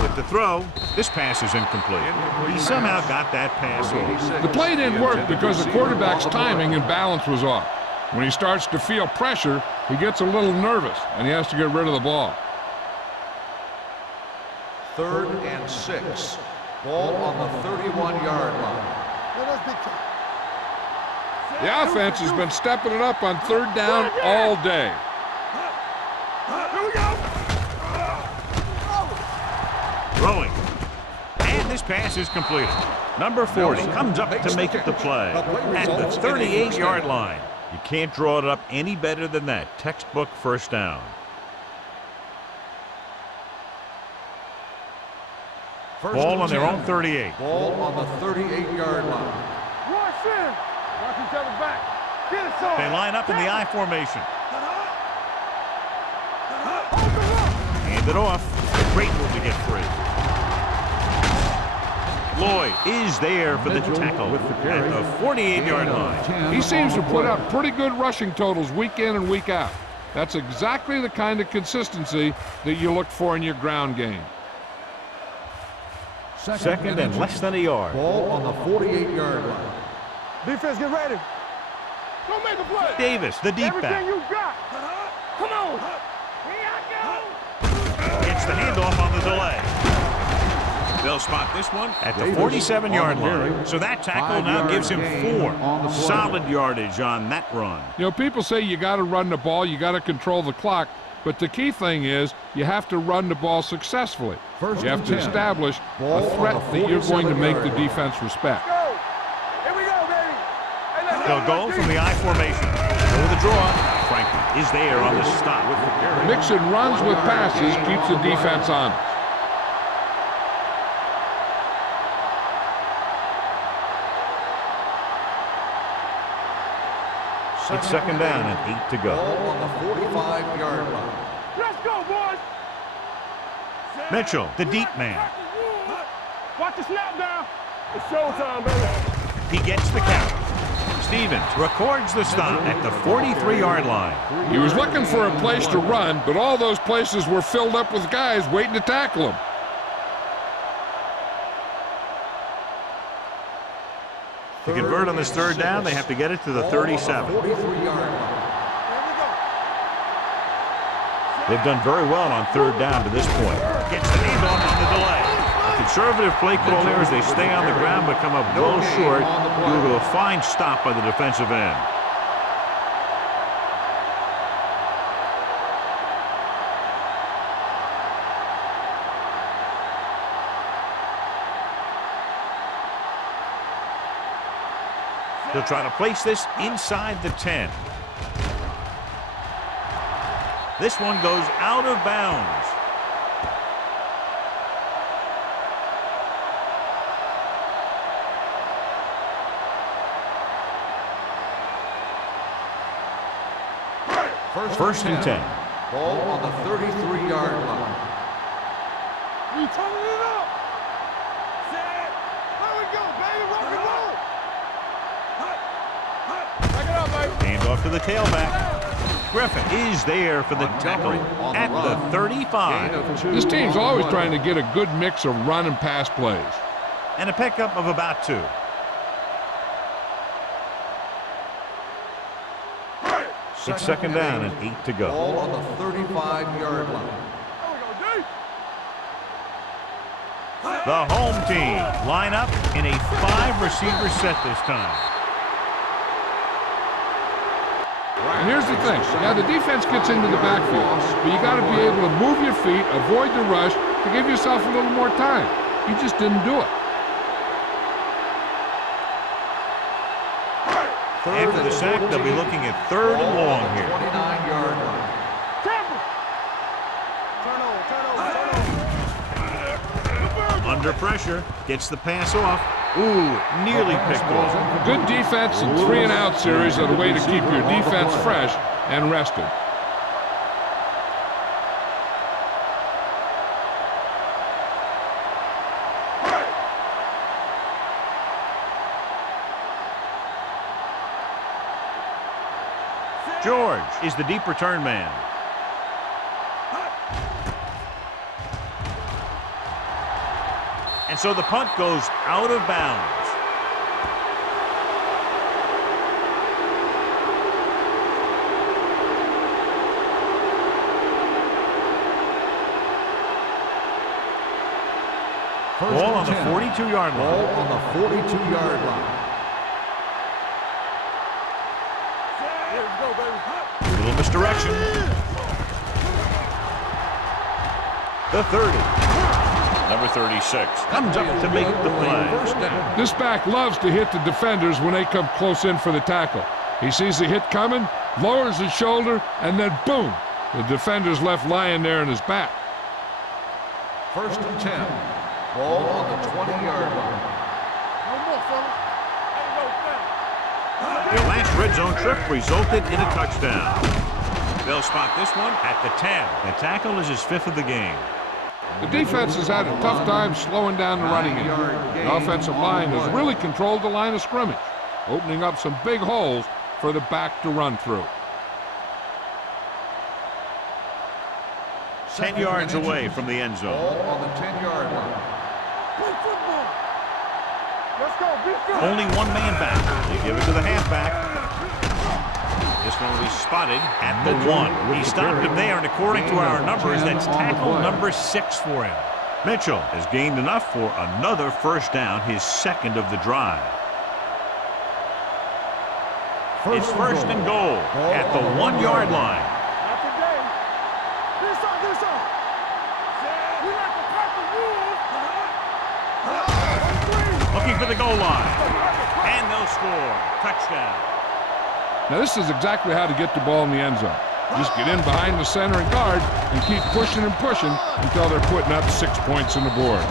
With the throw, this pass is incomplete. He somehow got that pass off. The play didn't work because the quarterback's timing and balance was off. When he starts to feel pressure, he gets a little nervous, and he has to get rid of the ball. 3rd and 6. Ball on the 31-yard line. The offense has been stepping it up on 3rd down all day. Here we go. Throwing. And this pass is completed. Number 40 comes up to make it the play at the 38-yard line. You can't draw it up any better than that. Textbook first down. Ball on their own 38. Ball on the 38-yard line. Rush in. Watch each other back. Get it, son. They line up in the I formation. Hand it off. A great move to get free. Lloyd is there for the tackle at the 48-yard line. He seems to put up pretty good rushing totals week in and week out. That's exactly the kind of consistency that you look for in your ground game. Second and less than a yard. Ball on the 48-yard line. Defense, get ready. Go make a play. Davis, the deep Everything back. you got. Come on. Here I go. Gets the handoff on the delay. They'll spot this one at the 47-yard line. So that tackle now gives him 4. Solid yardage on that run. You know, people say you got to run the ball, you got to control the clock, but the key thing is you have to run the ball successfully. You have to establish a threat that you're going to make the defense respect. Go. Here we go, baby. Hey, let's They'll go from the I formation. Over the draw. Franklin is there on the stop. Mixing runs with passes keeps the defense honest. It's second down and 8 to go. Ball on the 45-yard line. Let's go, boys. Mitchell, the deep man. Watch the snap down. It's showtime, baby. He gets the count. Stevens records the stop at the 43-yard line. He was looking for a place to run, but all those places were filled up with guys waiting to tackle him. To convert on this third down, they have to get it to the 37. 43-yard line. They've done very well on third down to this point. Gets the handoff on the delay. A conservative play call there as they stay on the ground but come up well short due to a fine stop by the defensive end. They'll try to place this inside the 10. This one goes out of bounds. First and 10. Ball on the 33-yard line. You turning it up. Set. There we go, baby. Rock and roll. Back it up, baby. Hand off to the tailback. Griffin is there for the tackle at the 35. This team's always trying to get a good mix of run and pass plays. And a pickup of about 2. It's second down and 8 to go. Ball on the 35-yard line. There we go, D. The home team line up in a 5-receiver set this time. And here's the thing. Yeah, the defense gets into the backfield, but you got to be able to move your feet, avoid the rush, to give yourself a little more time. You just didn't do it. After the sack, they'll be looking at third and long here. 29-yard line. Turn over. Under pressure, gets the pass off. Ooh, nearly picked off. Good defense and 3-and-out series are the way to keep your defense fresh and rested. George is the deep return man. And so the punt goes out of bounds. Ball on the 42-yard line. Ball on the 42-yard line. Little misdirection. the 30. Number 36 comes up to make the play. This back loves to hit the defenders when they come close in for the tackle. He sees the hit coming, lowers his shoulder, and then boom, the defender's left lying there in his back. 1st and 10. Ball on the 20-yard line. No more, fellas. Ain't no thing. Their last red zone trip resulted in a touchdown. They'll spot this one at the 10. The tackle is his 5th of the game. The defense has had a tough time slowing down the running game. The offensive line has really controlled the line of scrimmage, opening up some big holes for the back to run through. 10 yards away from the end zone. Ball on the 10-yard line. Play football. Let's go. Be good. Only one man back. They give it to the halfback. This one will be spotted at the 1. He stopped him there, and according to our numbers, that's tackle number 6 for him. Mitchell has gained enough for another first down, his 2nd of the drive. It's 1st and goal at the 1-yard line. Not today. This on. We like the Packer rules. Looking for the goal line. And they'll score. Touchdown. Now this is exactly how to get the ball in the end zone. Just get in behind the center and guard and keep pushing and pushing until they're putting up 6 points on the board.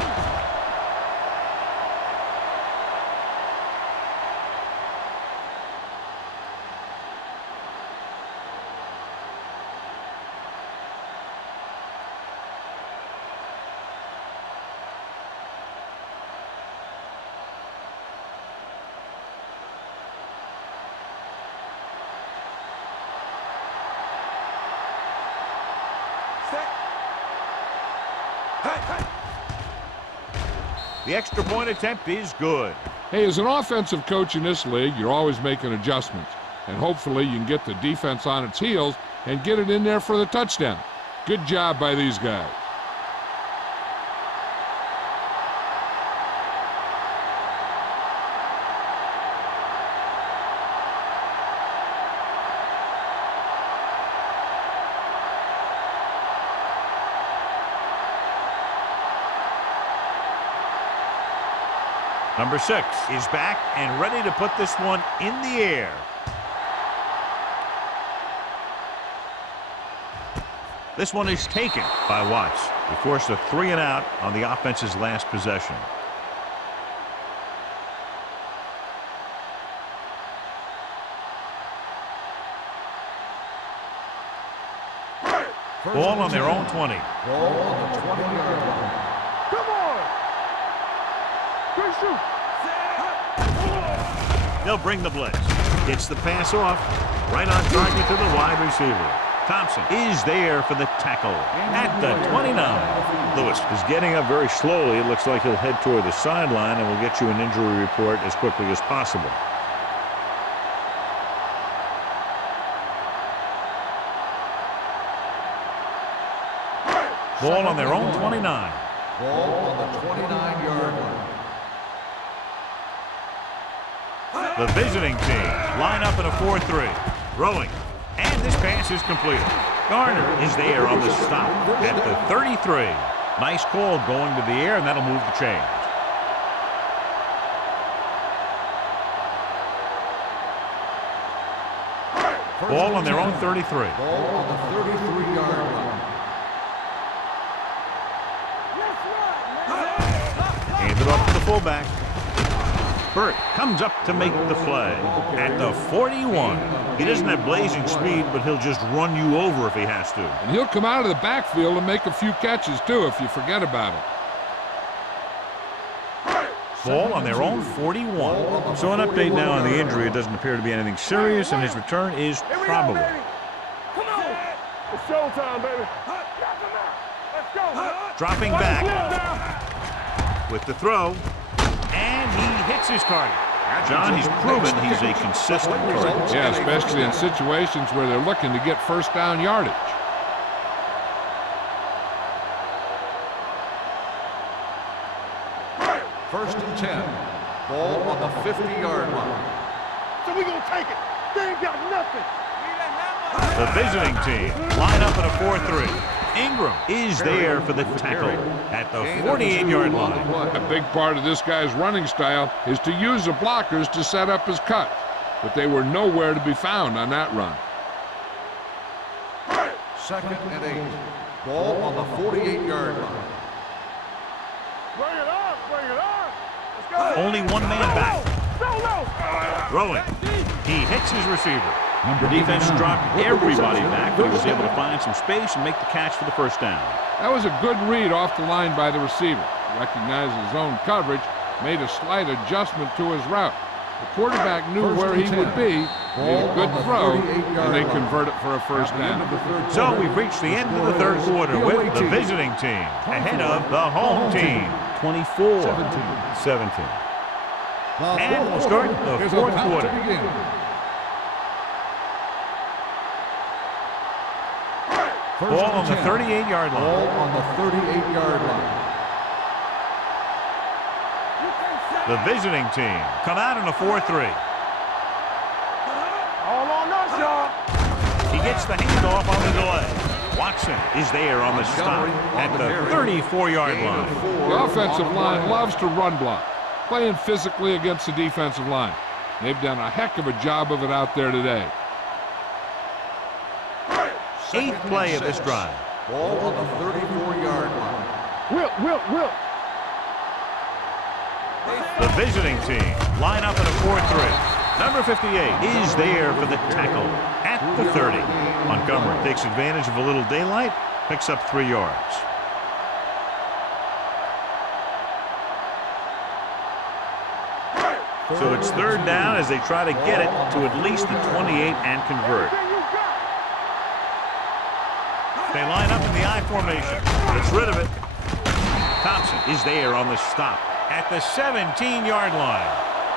The extra point attempt is good. Hey, as an offensive coach in this league, you're always making adjustments. And hopefully you can get the defense on its heels and get it in there for the touchdown. Good job by these guys. Number 6 is back and ready to put this one in the air. This one is taken by Watts. They forced a 3-and-out on the offense's last possession. Ball on their own 20. Ball on the 20-yard line. Come on. Good shoot. They'll bring the blitz. Gets the pass off. Right on target to the wide receiver. Thompson is there for the tackle at the 29. Lewis is getting up very slowly. It looks like he'll head toward the sideline, and we'll get you an injury report as quickly as possible. Ball on their own 29. Ball on the 29-yard line. The visiting team line up in a 4-3. Rolling. And this pass is completed. Garner is there on the stop at the 33. Nice call going to the air, and that'll move the chains. Ball on their own 33. Ball on the 33-yard line. Hands it off to the fullback. Burt comes up to make the play at the 41. He doesn't have blazing speed, but he'll just run you over if he has to. And he'll come out of the backfield and make a few catches, too, if you forget about it. Ball on their own 41. So an update now on the injury. It doesn't appear to be anything serious, and his return is probable. Come on. It's showtime, baby. Let's go. Dropping back with the throw, and he hits his target. John, he's proven he's a consistent threat. Yeah, especially in situations where they're looking to get first down yardage. First and 10. Ball on the 50-yard line. So we gonna take it. They ain't got nothing. The visiting team line up in a 4-3. Ingram is there for the tackle at the 48-yard line. A big part of this guy's running style is to use the blockers to set up his cuts, but they were nowhere to be found on that run. 2nd and 8. Ball on the 48-yard line. Bring it up, bring it up. Let's go. Only one man back. Throwing. He hits his receiver. The defense dropped everybody back, but he was able to find some space and make the catch for the first down. That was a good read off the line by the receiver. He recognized his zone coverage, made a slight adjustment to his route. The quarterback knew where he would be, made a good throw, and they convert it for a first down. So we've reached the end of the third quarter with the visiting team ahead of the home team, 24-17. And we'll start the fourth quarter. Ball on the 38-yard line. Ball on the 38-yard line. The visiting team come out in a 4-3. All on us, y'all. He gets the handoff on the delay. Watson is there on the stop at the 34-yard line. The offensive line loves to run block, playing physically against the defensive line. They've done a heck of a job of it out there today. 8th play of this drive. Ball on the 34-yard line. Will. The visiting team line up in a 4-3. Number 58 is there for the tackle at the 30. Montgomery takes advantage of a little daylight, picks up 3 yards. So it's 3rd down as they try to get it to at least the 28 and convert. They line up in the I formation. Gets rid of it. Thompson is there on the stop at the 17-yard line.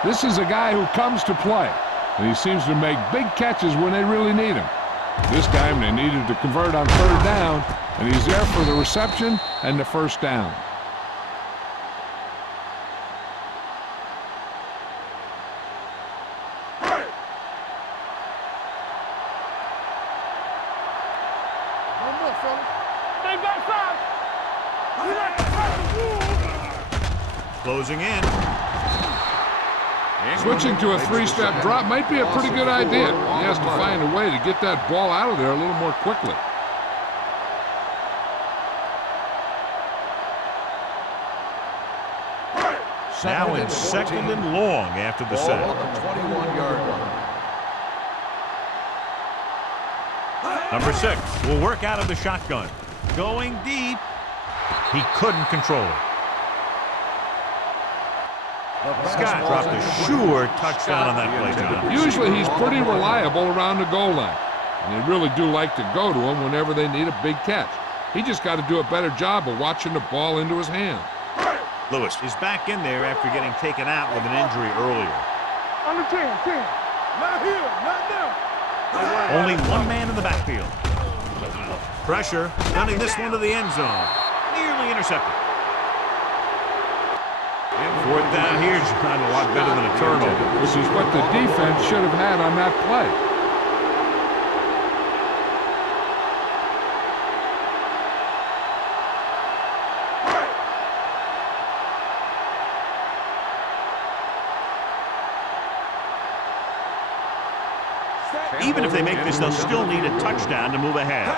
This is a guy who comes to play, and he seems to make big catches when they really need him. This time they needed to convert on 3rd down, and he's there for the reception and the first down. Closing in. Switching to a 3-step drop might be a pretty good idea. He has to find a way to get that ball out of there a little more quickly. Now in 2nd and long after the set. Ball on the 21-yard line. Number 6 will work out of the shotgun. Going deep. He couldn't control it. Scott dropped a sure touchdown on that play, John. Usually he's pretty reliable around the goal line, and they really do like to go to him whenever they need a big catch. He just got to do a better job of watching the ball into his hand. Lewis is back in there after getting taken out with an injury earlier. Under 10. Not here, not now. Only one man in the backfield. Pressure, sending this one to the end zone. Nearly intercepted. 4th down here is kind of a lot better than a turnover. This is what the defense should have had on that play. Even if they make this, they'll still need a touchdown to move ahead.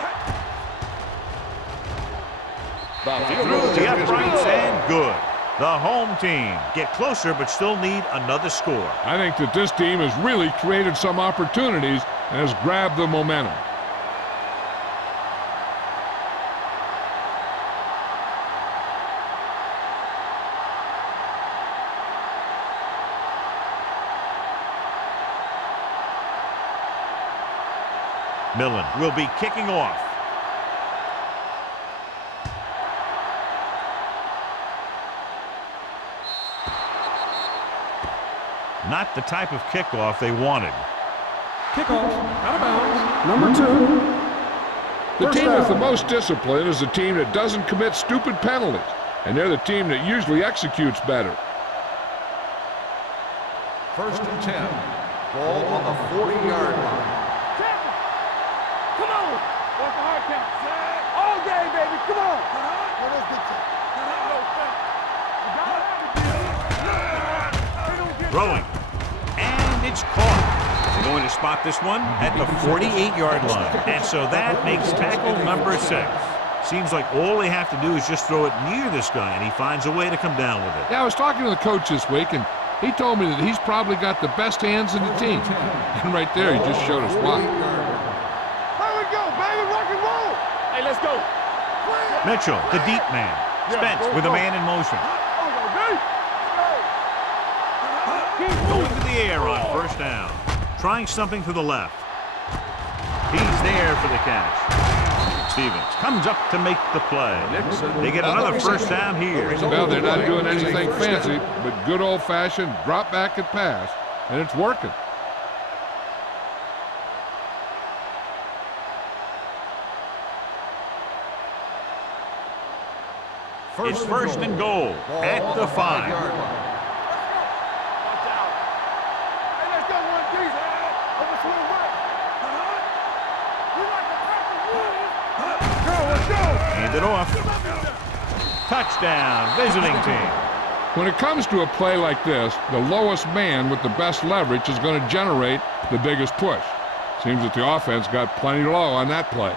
Through the uprights and good. The home team get closer but still need another score. I think that this team has really created some opportunities and has grabbed the momentum. Millen will be kicking off. Not the type of kickoff they wanted. Kickoff, out of bounds, number 2. The team with the most discipline is the team that doesn't commit stupid penalties, and they're the team that usually executes better. 1st and 10. Ball on the 40-yard line. Come on. What's the hard count? All day, spot this one at the 48-yard line. And so that makes tackle number 6. Seems like all they have to do is just throw it near this guy, and he finds a way to come down with it. Yeah, I was talking to the coach this week, and he told me that he's probably got the best hands in the team. And right there, he just showed us why. Here we go, baby, rock and roll. Hey, let's go. Mitchell, the deep man. Spence with a man in motion. Going to the air on first down. Trying something to the left. He's there for the catch. Stevens comes up to make the play. They get another first down here. Well, they're not doing anything fancy, but good old-fashioned drop back and pass, and it's working. It's first and goal at the 5. Watch out. Hey, let's go, 1-3. Over swing right. We like the Packers. Go, let's go. Hand it off. Touchdown, visiting team. When it comes to a play like this, the lowest man with the best leverage is going to generate the biggest push. Seems that the offense got plenty low on that play.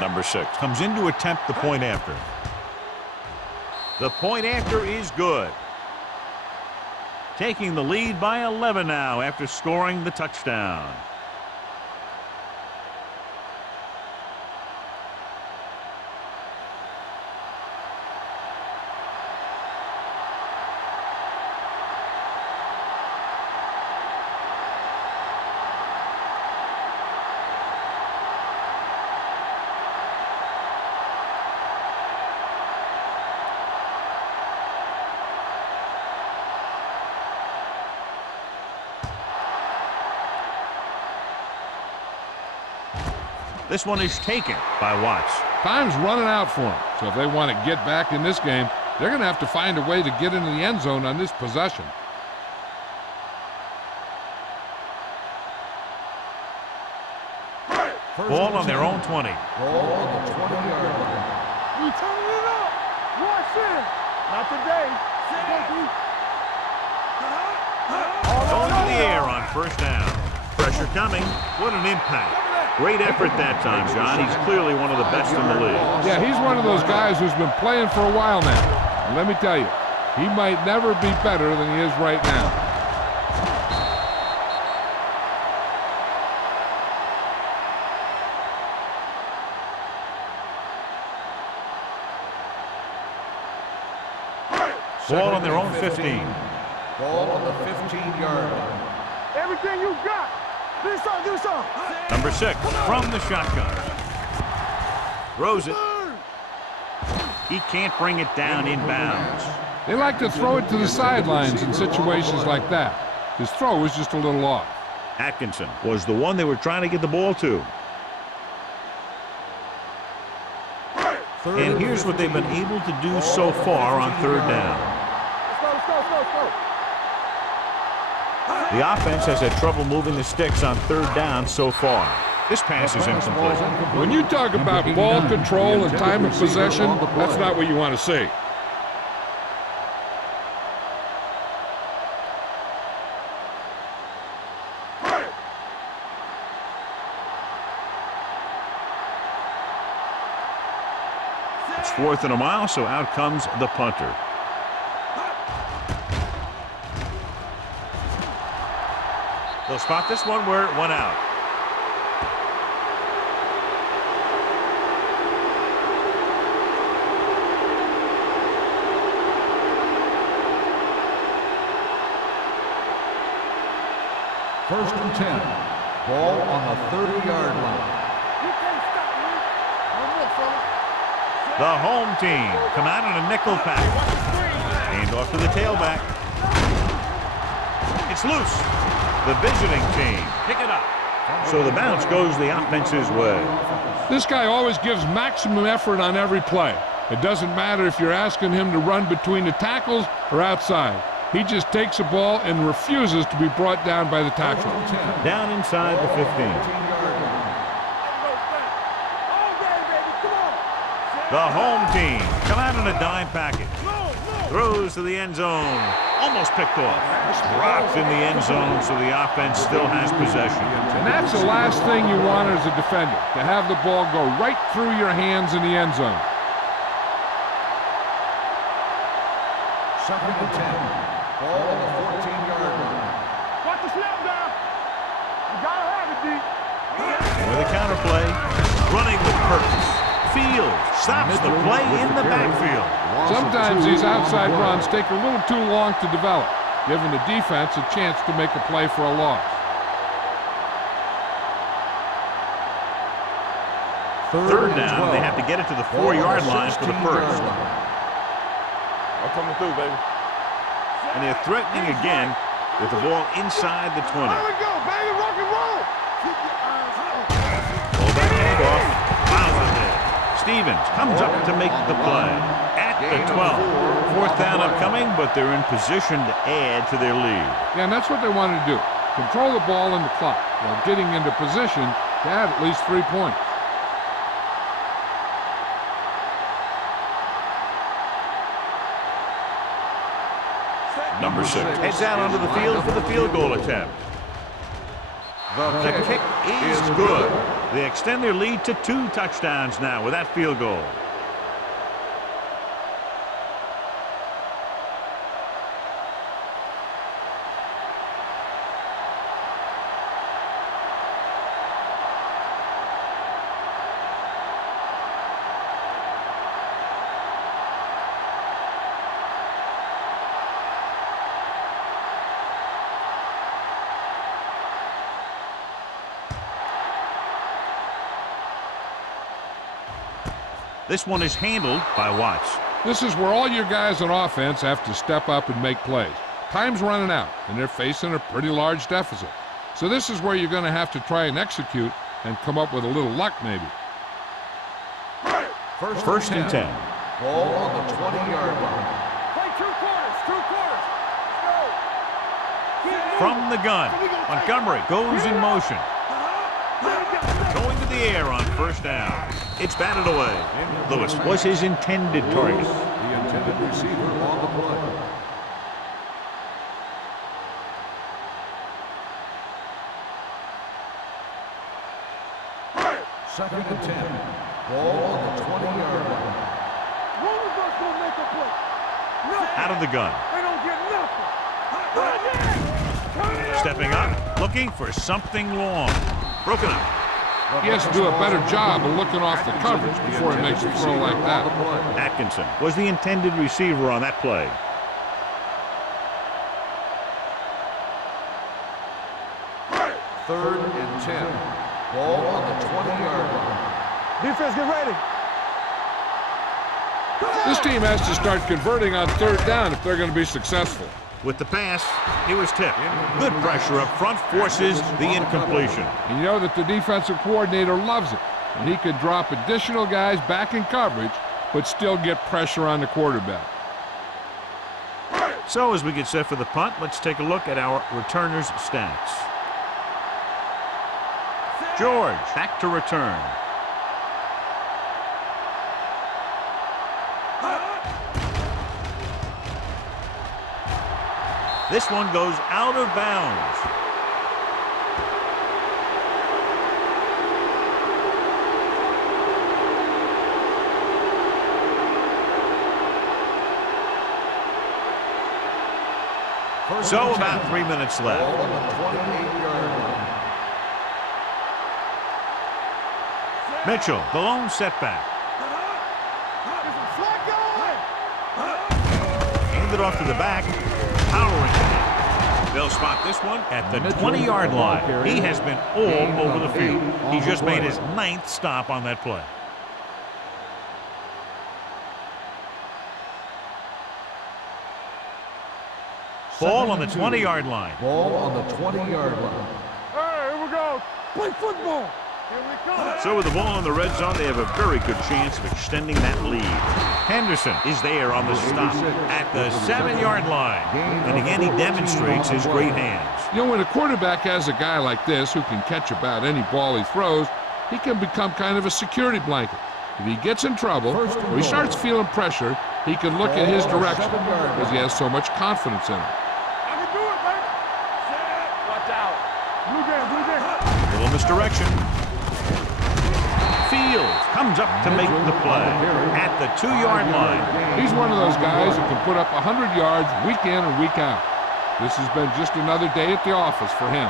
Number 6 comes in to attempt the point after. The point after is good. Taking the lead by 11 now after scoring the touchdown. This one is taken by Watts. Time's running out for them, so if they want to get back in this game, they're going to have to find a way to get into the end zone on this possession. Ball on their own 20. Ball on the 20-yard line. We turning it up. Watch it. Not today. Going to the air on first down. Pressure coming. What an impact. Great effort that time, John. He's clearly one of the best in the league. Yeah, he's one of those guys who's been playing for a while now. And let me tell you, he might never be better than he is right now. Ball on their own 15. Ball on the 15-yard line. Everything you got. Do something. Number 6 from the shotgun. Throws it. He can't bring it down inbounds. They like to throw it to the sidelines in situations like that. His throw was just a little off. Atkinson was the one they were trying to get the ball to. And here's what they've been able to do so far on third down. Let's go. The offense has had trouble moving the sticks on third down so far. This pass is incomplete. When you talk about ball control and time of possession, that's not what you want to see. It's 4th and a mile, so out comes the punter. They'll spot this one where it went out. First and 10. Ball on the 30-yard line. You can't stop me. No more, fella. The home team come out in a nickel pack. Hand off to the tailback. It's loose. The visiting team pick it up. So the bounce goes the offense's way. This guy always gives maximum effort on every play. It doesn't matter if you're asking him to run between the tackles or outside. He just takes the ball and refuses to be brought down by the tackle. Down inside the 15. The home team come out in a dime package. Throws to the end zone. Almost picked off. Drops in the end zone, so the offense still has possession. And that's the last thing you want as a defender, to have the ball go right through your hands in the end zone. 2nd and 10. Ball on the 14-yard line. Watch the snap down. You gotta have it, D. With a counterplay, running with purpose. Fields stops the play in the backfield. Sometimes these outside runs take a little too long to develop, giving the defense a chance to make a play for a loss. 3rd down, they have to get it to the 4-yard line for the first. I'm coming through, baby. And they're threatening again with the ball inside the 20. There we go, baby. Rock and roll. Ball back handoff. Miles ahead. Stevens comes up to make the play at the 12. 4th down upcoming, but they're in position to add to their lead. Yeah, and that's what they wanted to do. Control the ball in the clock while getting into position to add at least 3 points. Number 6 heads out onto the field for the field goal attempt. The kick is good. They extend their lead to 2 touchdowns now with that field goal. This one is handled by Watts. This is where all your guys on offense have to step up and make plays. Time's running out, and they're facing a pretty large deficit. So this is where you're going to have to try and execute and come up with a little luck, maybe. First and 10. Ball on the 20-yard line. Play 2 quarters. 2 quarters. Let's go. From the gun, Montgomery goes in motion. Going to the air on 1st down. It's batted away. Lewis was his intended target. The intended receiver on the play. Second and 10. Ball on the 20-yard line. One of us gonna make a play. Nothing. Out of the gun. They don't get nothing. Stepping up, looking for something long. Broken up. He has to do a better job of looking off the coverage before he makes a throw like that. Atkinson was the intended receiver on that play. Third and 10. Ball on the 20-yard line. Defense, get ready. This team has to start converting on 3rd down if they're going to be successful. With the pass, he was tipped. Good pressure up front forces the incompletion. And you know that the defensive coordinator loves it. And he could drop additional guys back in coverage, but still get pressure on the quarterback. So as we get set for the punt, let's take a look at our returners' stats. George back to return. This one goes out of bounds. So about 3 minutes left. Ball on the 28-yard line. Mitchell, the lone setback. Handed off to the back. Powering it. They'll spot this one at the 20-yard line. He has been all over the field. He just made his 9th stop on that play. Ball on the 20-yard line. Ball on the 20-yard line. All right, here we go. play football. Here we come. So with the ball in the red zone, they have a very good chance of extending that lead. Henderson is there on the stop at the 7-yard line. And again, he demonstrates his great hands. You know, when a quarterback has a guy like this who can catch about any ball he throws, he can become kind of a security blanket. If he gets in trouble or he starts feeling pressure, he can look in his direction because he has so much confidence in him. I can do it, baby. Watch out. Blue game. Little misdirection. Fields comes up to make the play at the 2-yard line. He's one of those guys who can put up 100 yards week in and week out. This has been just another day at the office for him.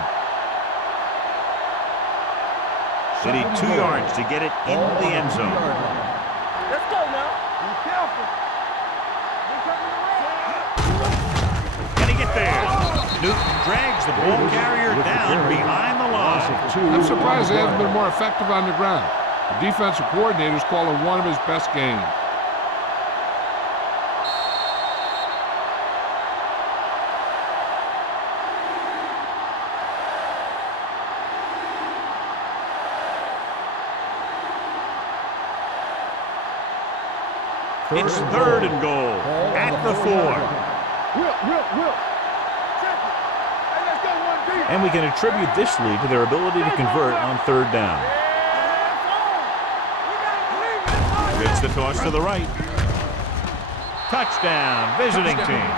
They need 2 yards to get it into the end zone. Let's go now. Be careful. Can he get there? Newton drags the ball carrier down behind the line. I'm surprised they haven't been more effective on the ground. The defensive coordinator's calling one of his best games. It's 3rd and goal at the 4. Will. Check it. Hey, let's go one deep. And we can attribute this lead to their ability to convert on 3rd down. Gets the toss to the right. Touchdown, visiting team.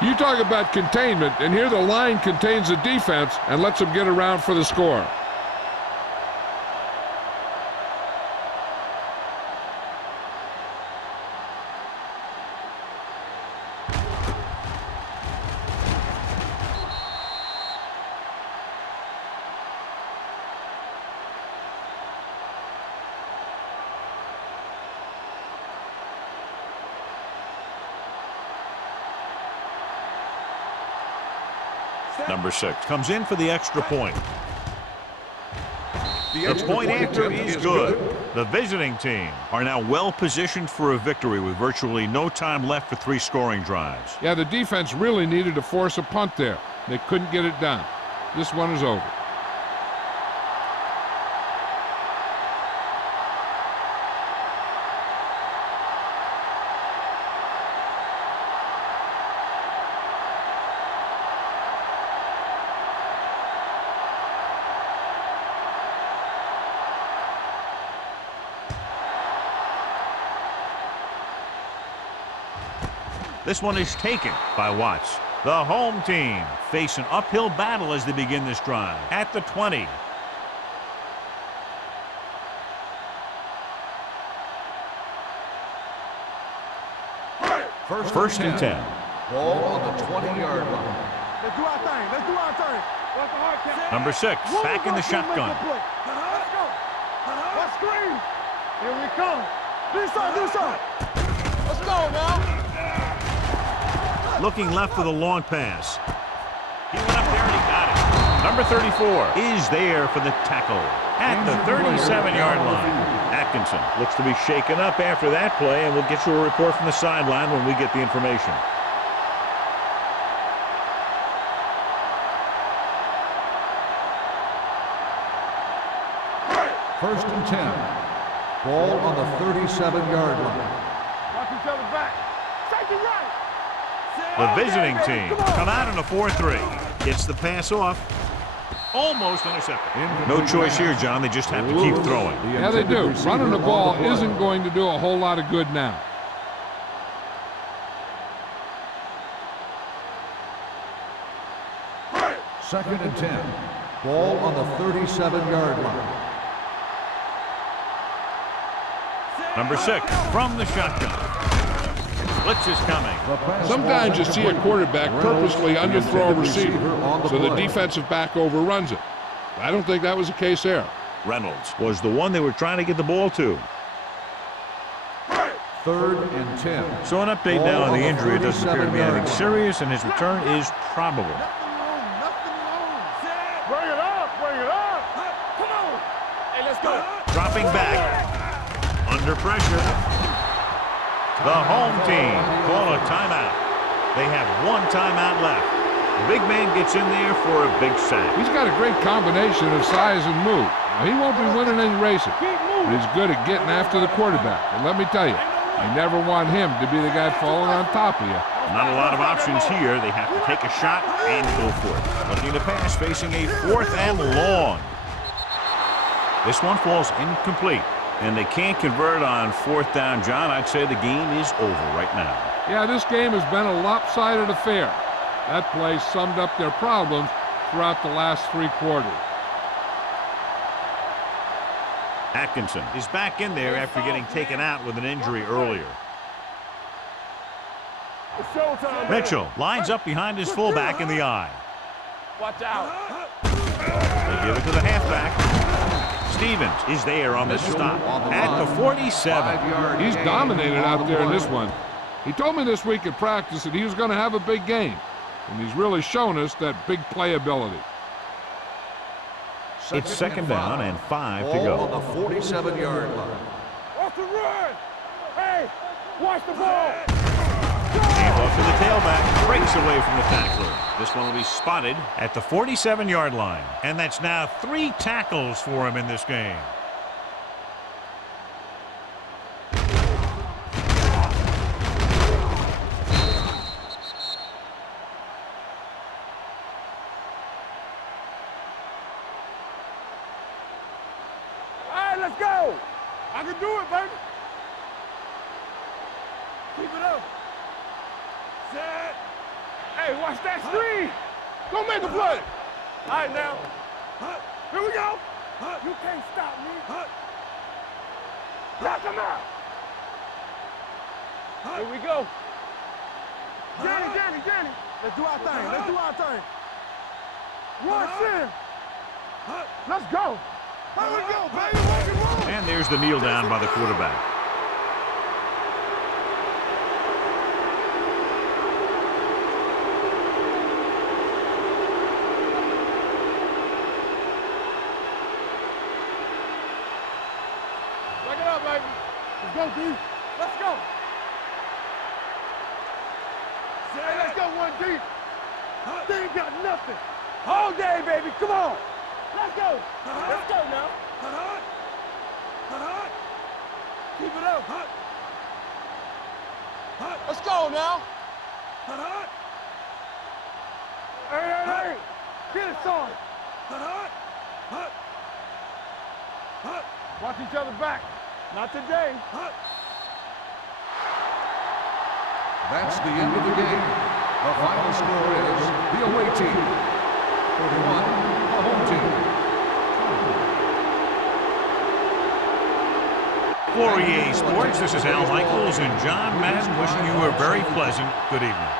You talk about containment, and here the line contains the defense and lets them get around for the score. Number 6 comes in for the extra point. The point after is good. The visiting team are now well positioned for a victory with virtually no time left for 3 scoring drives. Yeah, the defense really needed to force a punt there. They couldn't get it done. This one is over. This one is taken by Watts. The home team face an uphill battle as they begin this drive at the 20. First and 10. Ball on the 20-yard line. Let's do our thing. What's the hard count? Number 6 back in the shotgun. Let's go. Let's screen. Here we come. Do something. Let's go now. Looking left for the long pass. He went up there and he got it. Number 34 is there for the tackle at the 37-yard line. Atkinson looks to be shaken up after that play, and we'll get you a report from the sideline when we get the information. First and 10. Ball on the 37-yard line. Watch each other back. Take it right. The visiting team come out in a 4-3. Gets the pass off. Almost intercepted. No choice here, John. They just have to keep throwing. Yeah, they do. Running the ball isn't going to do a whole lot of good now. Second and 10. Ball on the 37-yard line. Number 6 from the shotgun. Blitz is coming. Sometimes you see a quarterback purposely underthrow a receiver so the defensive back overruns it. I don't think that was the case there. Reynolds was the one they were trying to get the ball to. Third and 10. So an update now on the injury. It doesn't appear to be anything serious, and his return is probable. Bring it up. Come on. Hey, let's go. Dropping back. Under pressure. The home team call a timeout. They have 1 timeout left. The big man gets in there for a big sack. He's got a great combination of size and move. Now, he won't be winning any racing, but he's good at getting after the quarterback. And let me tell you, you never want him to be the guy falling on top of you. Not a lot of options here. They have to take a shot and go for it. Looking to pass, facing a 4th and long. This one falls incomplete, and they can't convert on 4th down, John. I'd say the game is over right now. Yeah, this game has been a lopsided affair. That play summed up their problems throughout the last 3 quarters. Atkinson is back in there after getting taken out with an injury earlier. Mitchell lines up behind his fullback in the eye. Watch out. They give it to the halfback. Stevens is there on the stop at the 47. He's dominated out there in this one. He told me this week at practice that he was going to have a big game, and he's really shown us that big playability. It's 2nd down and 5 to go. On the 47-yard line. Watch the run. Hey, watch the ball. Hand off to the tailback, breaks away from the tackler. This one will be spotted at the 47-yard line. And that's now 3 tackles for him in this game. Let's go! I can do it, baby! Keep it up! Set! Hey, watch that screen! Don't make a play! All right, now. Here we go! You can't stop me! Knock him out! Here we go! Danny! Let's do our thing! Run, Sim! Let's go! Here we go, baby! And there's the kneel down by the quarterback. Back it up, baby. Let's go, D. Let's go. Hey, let's go, 1D. They ain't got nothing. All day, baby. Come on. Let's go. Let's go now. Keep it up. Let's go now. Hey. Get it, son. Watch each other back. Not today. That's the end of the game. The final score is the away team 41, the home team. For EA Sports, this is Al Michaels and John Madden wishing you a very pleasant good evening.